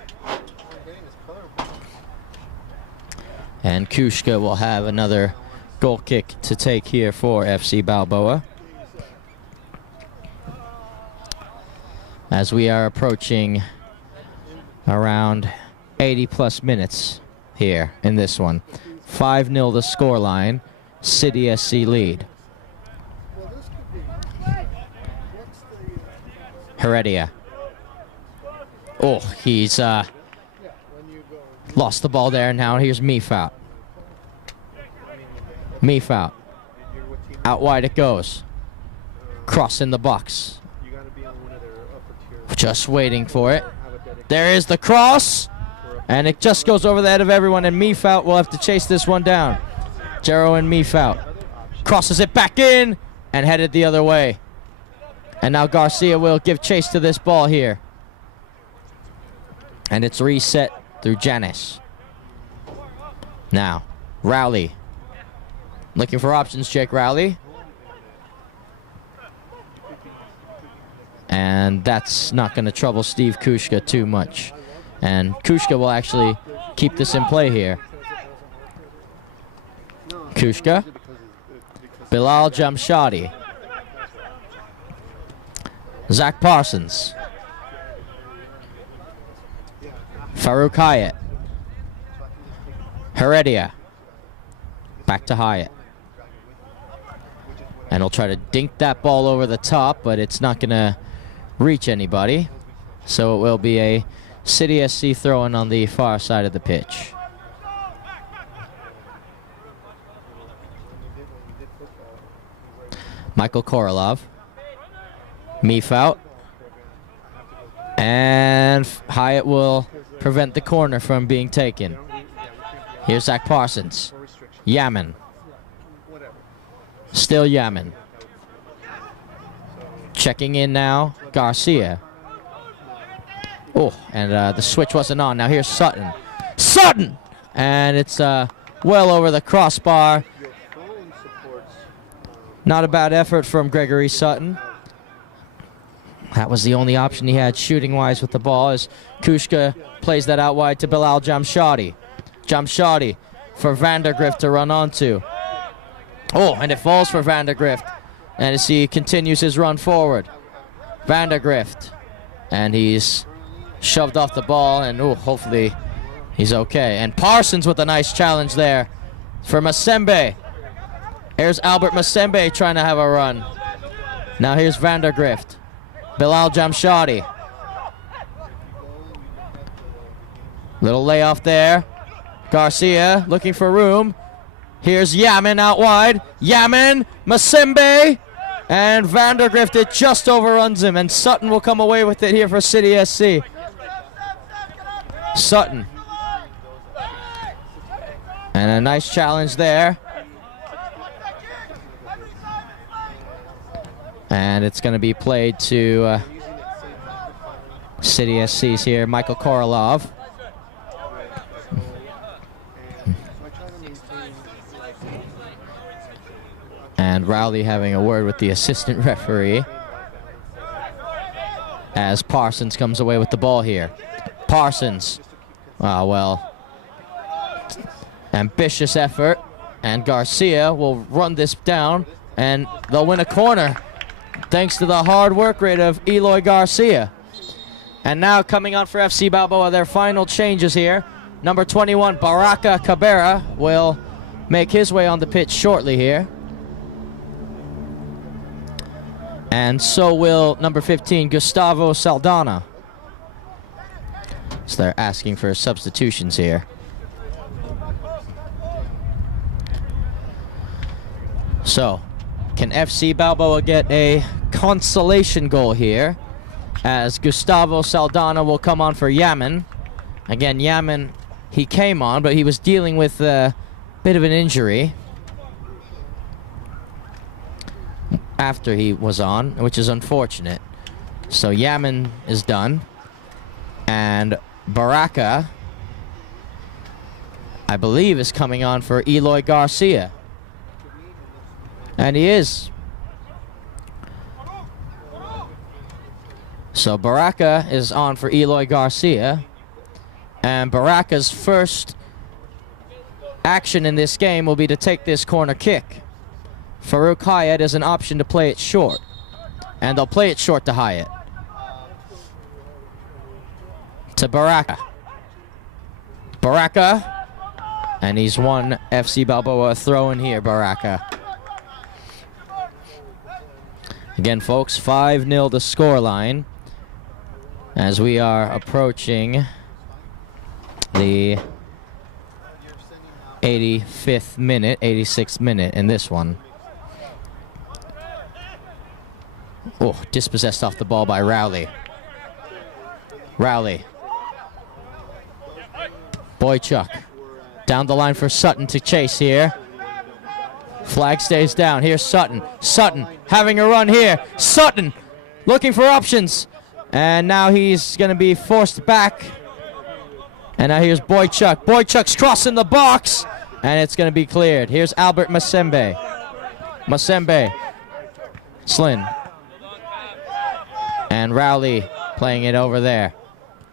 And Kushka will have another goal kick to take here for FC Balboa. As we are approaching around 80 plus minutes here in this one. 5-0 the scoreline. City SC lead. Heredia. Oh, he's lost the ball there. Now here's Meefout. Meefout. Out wide it goes. Cross in the box. Just waiting for it. There is the cross. And it just goes over the head of everyone, and Meefout will have to chase this one down. Jero and Meefout. Crosses it back in and headed the other way. And now Garcia will give chase to this ball here. And it's reset through Janis. Now, Rowley. Looking for options, Jake Rowley. And that's not going to trouble Steve Kushka too much. And Kushka will actually keep this in play here. Kushka. Bilal Jamshadi. Zach Parsons. Farouk Hyatt. Heredia. Back to Hyatt. And he'll try to dink that ball over the top, but it's not going to reach anybody. So it will be a City SC throw-in on the far side of the pitch. Michael Korolov. Meefout. And Hyatt will prevent the corner from being taken. Here's Zach Parsons. Yaman. Still Yaman. Checking in now, Garcia. Oh, and the switch wasn't on. Now here's Sutton. Sutton! And it's well over the crossbar. Not a bad effort from Gregory Sutton. That was the only option he had shooting-wise with the ball as Kushka plays that out wide to Bilal Jamshadi. Jamshadi for Vandergrift to run onto. Oh, and it falls for Vandergrift. And as he continues his run forward. Vandergrift. And he's shoved off the ball, and hopefully he's okay. And Parsons with a nice challenge there for Masembe. Here's Albert Masembe trying to have a run. Now here's Vandergrift. Bilal Jamshadi. Little layoff there. Garcia looking for room. Here's Yaman out wide. Yaman, Masembe, and Vandergrift, it just overruns him, and Sutton will come away with it here for City SC. Sutton. And a nice challenge there. And it's going to be played to City SC's here, Michael Korolov. And Rowley having a word with the assistant referee as Parsons comes away with the ball here. Parsons, ambitious effort, and Garcia will run this down, and they'll win a corner thanks to the hard work rate of Eloy Garcia. And now coming on for FC Balboa, their final changes here. Number 21, Baraka Cabrera, will make his way on the pitch shortly here. And so will number 15, Gustavo Saldana. So they're asking for substitutions here. So, can FC Balboa get a consolation goal here? As Gustavo Saldana will come on for Yaman. Again, Yaman, he came on, but he was dealing with a bit of an injury after he was on, which is unfortunate. So Yaman is done. And Baraka, I believe, is coming on for Eloy Garcia. And he is. So Baraka is on for Eloy Garcia. And Baraka's first action in this game will be to take this corner kick. Farouk Hyatt is an option to play it short. And they'll play it short to Hyatt. To Baraka. Baraka. And he's won FC Balboa a throw in here, Baraka. Again, folks, 5-0 the scoreline as we are approaching the 85th minute, 86th minute in this one. Oh, dispossessed off the ball by Rowley. Rowley. Boychuk. Down the line for Sutton to chase here. Flag stays down. Here's Sutton. Sutton having a run here. Sutton looking for options. And now he's going to be forced back. And now here's Boychuk. Boychuk's crossing the box. And it's going to be cleared. Here's Albert Masembe. Masembe. Slyn. And Rowley playing it over there.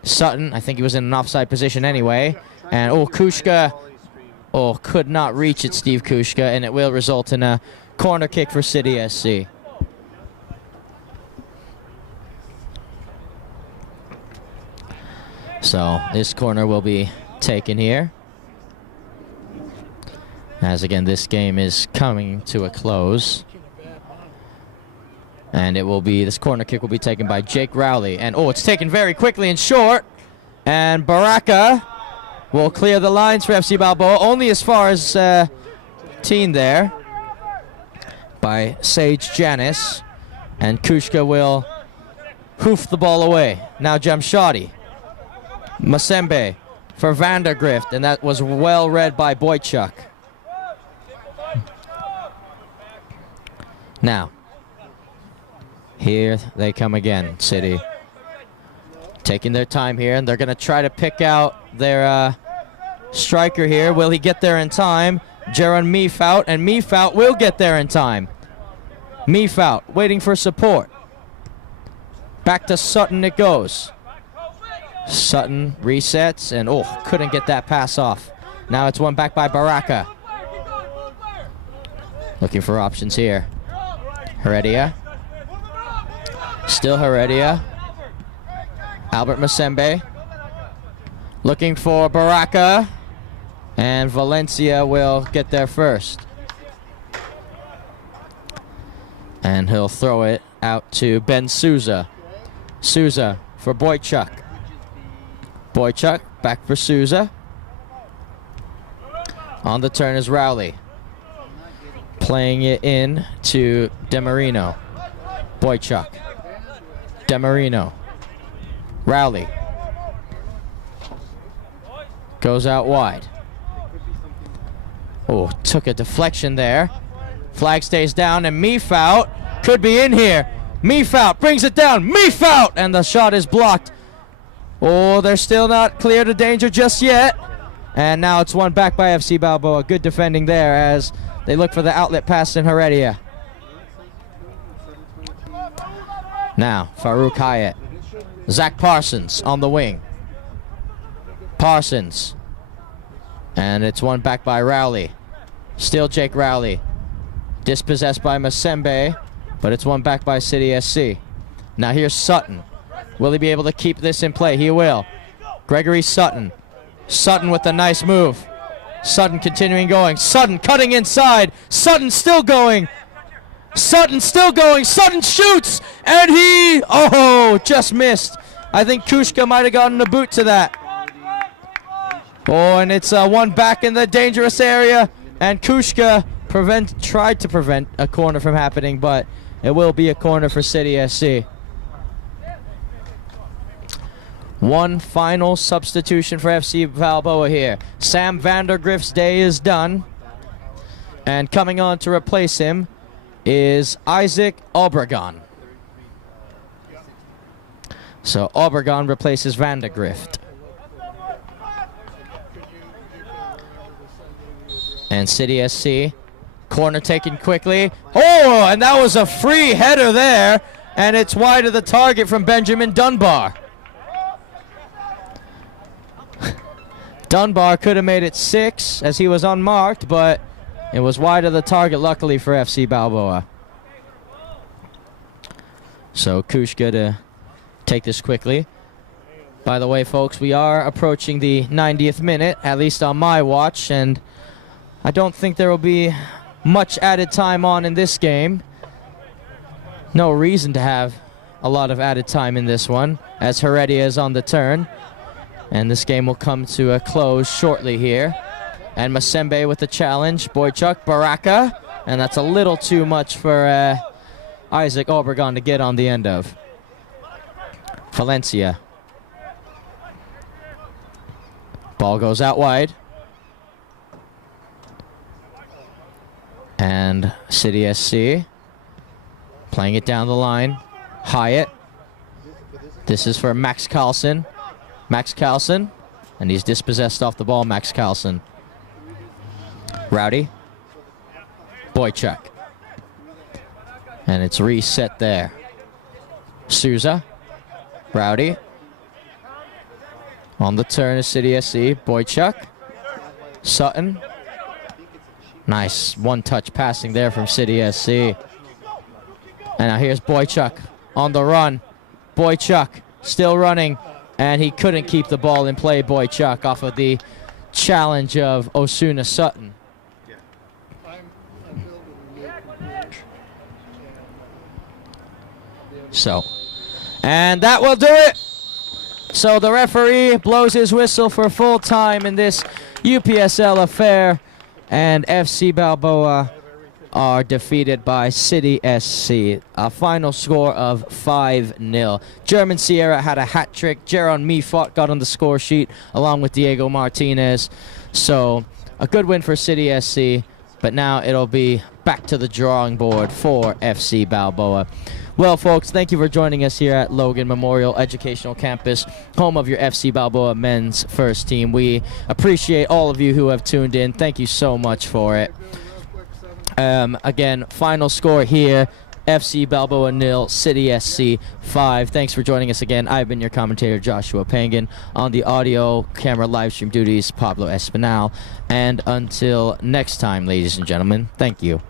Sutton, I think he was in an offside position anyway. And oh, Kushka. Oh, could not reach it, Steve Kushka, and it will result in a corner kick for City SC. So this corner will be taken here. As again, this game is coming to a close. And it will be, this corner kick will be taken by Jake Rowley. And oh, it's taken very quickly and short. And Baraka will clear the lines for FC Balboa, only as far as teen there by Sage Janis. And Kushka will hoof the ball away. Now Jamshadi. Masembe for Vandergrift, and that was well read by Boychuk. Now, here they come again, City. Taking their time here, and they're going to try to pick out their striker here. Will he get there in time? Jaron Meefout, and Meefout will get there in time. Meefout waiting for support. Back to Sutton it goes. Sutton resets, and oh, couldn't get that pass off. Now it's one back by Baraka. Looking for options here. Heredia. Still Heredia. Albert Masembe. Looking for Baraka. And Valencia will get there first. And he'll throw it out to Ben Souza. Souza for Boychuk. Boychuk back for Souza. On the turn is Rowley. Playing it in to Demarino. Boychuk. Demarino. Rowley. Goes out wide. Oh, took a deflection there. Flag stays down, and Meefout could be in here. Meefout brings it down. Meefout! And the shot is blocked. Oh, they're still not clear to danger just yet. And now it's one back by FC Balboa. Good defending there as they look for the outlet pass in Heredia. Now, Farouk Hyatt. Zach Parsons on the wing. Parsons. And it's one back by Rowley. Still Jake Rowley. Dispossessed by Masembe, but it's one back by City SC. Now here's Sutton. Will he be able to keep this in play? He will. Gregory Sutton. Sutton with a nice move. Sutton continuing going. Sutton cutting inside. Sutton still going. Sutton still going. Sutton shoots. And he, oh, just missed. I think Kushka might have gotten a boot to that. Oh, and it's one back in the dangerous area. And Kushka tried to prevent a corner from happening, but it will be a corner for City SC. One final substitution for FC Balboa here. Sam Vandergrift's day is done. And coming on to replace him is Isaac Obregon. So Obregon replaces Vandergrift. And City SC, corner taken quickly. Oh, and that was a free header there. And it's wide of the target from Benjamin Dunbar. Dunbar could have made it 6 as he was unmarked, but it was wide of the target, luckily for FC Balboa. So Kushka to take this quickly. By the way, folks, we are approaching the 90th minute, at least on my watch, and I don't think there will be much added time on in this game. No reason to have a lot of added time in this one, as Heredia is on the turn. And this game will come to a close shortly here. And Masembe with the challenge. Boychuk, Baraka. And that's a little too much for Isaac Obregon to get on the end of. Valencia. Ball goes out wide. And City SC playing it down the line. Hyatt. This is for Max Carlson. Max Carlson, and he's dispossessed off the ball, Max Carlson. Rowdy. Boychuk. And it's reset there. Souza. Rowdy. On the turn is City SC. Boychuk. Sutton. Nice one-touch passing there from City SC. And now here's Boychuk on the run. Boychuk still running. And he couldn't keep the ball in play, Boychuk, off of the challenge of Osuna Sutton. So, and that will do it. So the referee blows his whistle for full time in this UPSL affair. And FC Balboa are defeated by City SC. A final score of 5-0. German Sierra had a hat trick. Jaron Mifot got on the score sheet along with Diego Martinez. So a good win for City SC. But now it'll be back to the drawing board for FC Balboa. Well, folks, thank you for joining us here at Logan Memorial Educational Campus, home of your FC Balboa men's first team. We appreciate all of you who have tuned in. Thank you so much for it. Again, final score here, FC Balboa 0, City SC 5. Thanks for joining us again. I've been your commentator, Joshua Pangan. On the audio camera live stream duties, Pablo Espinal. And until next time, ladies and gentlemen, thank you.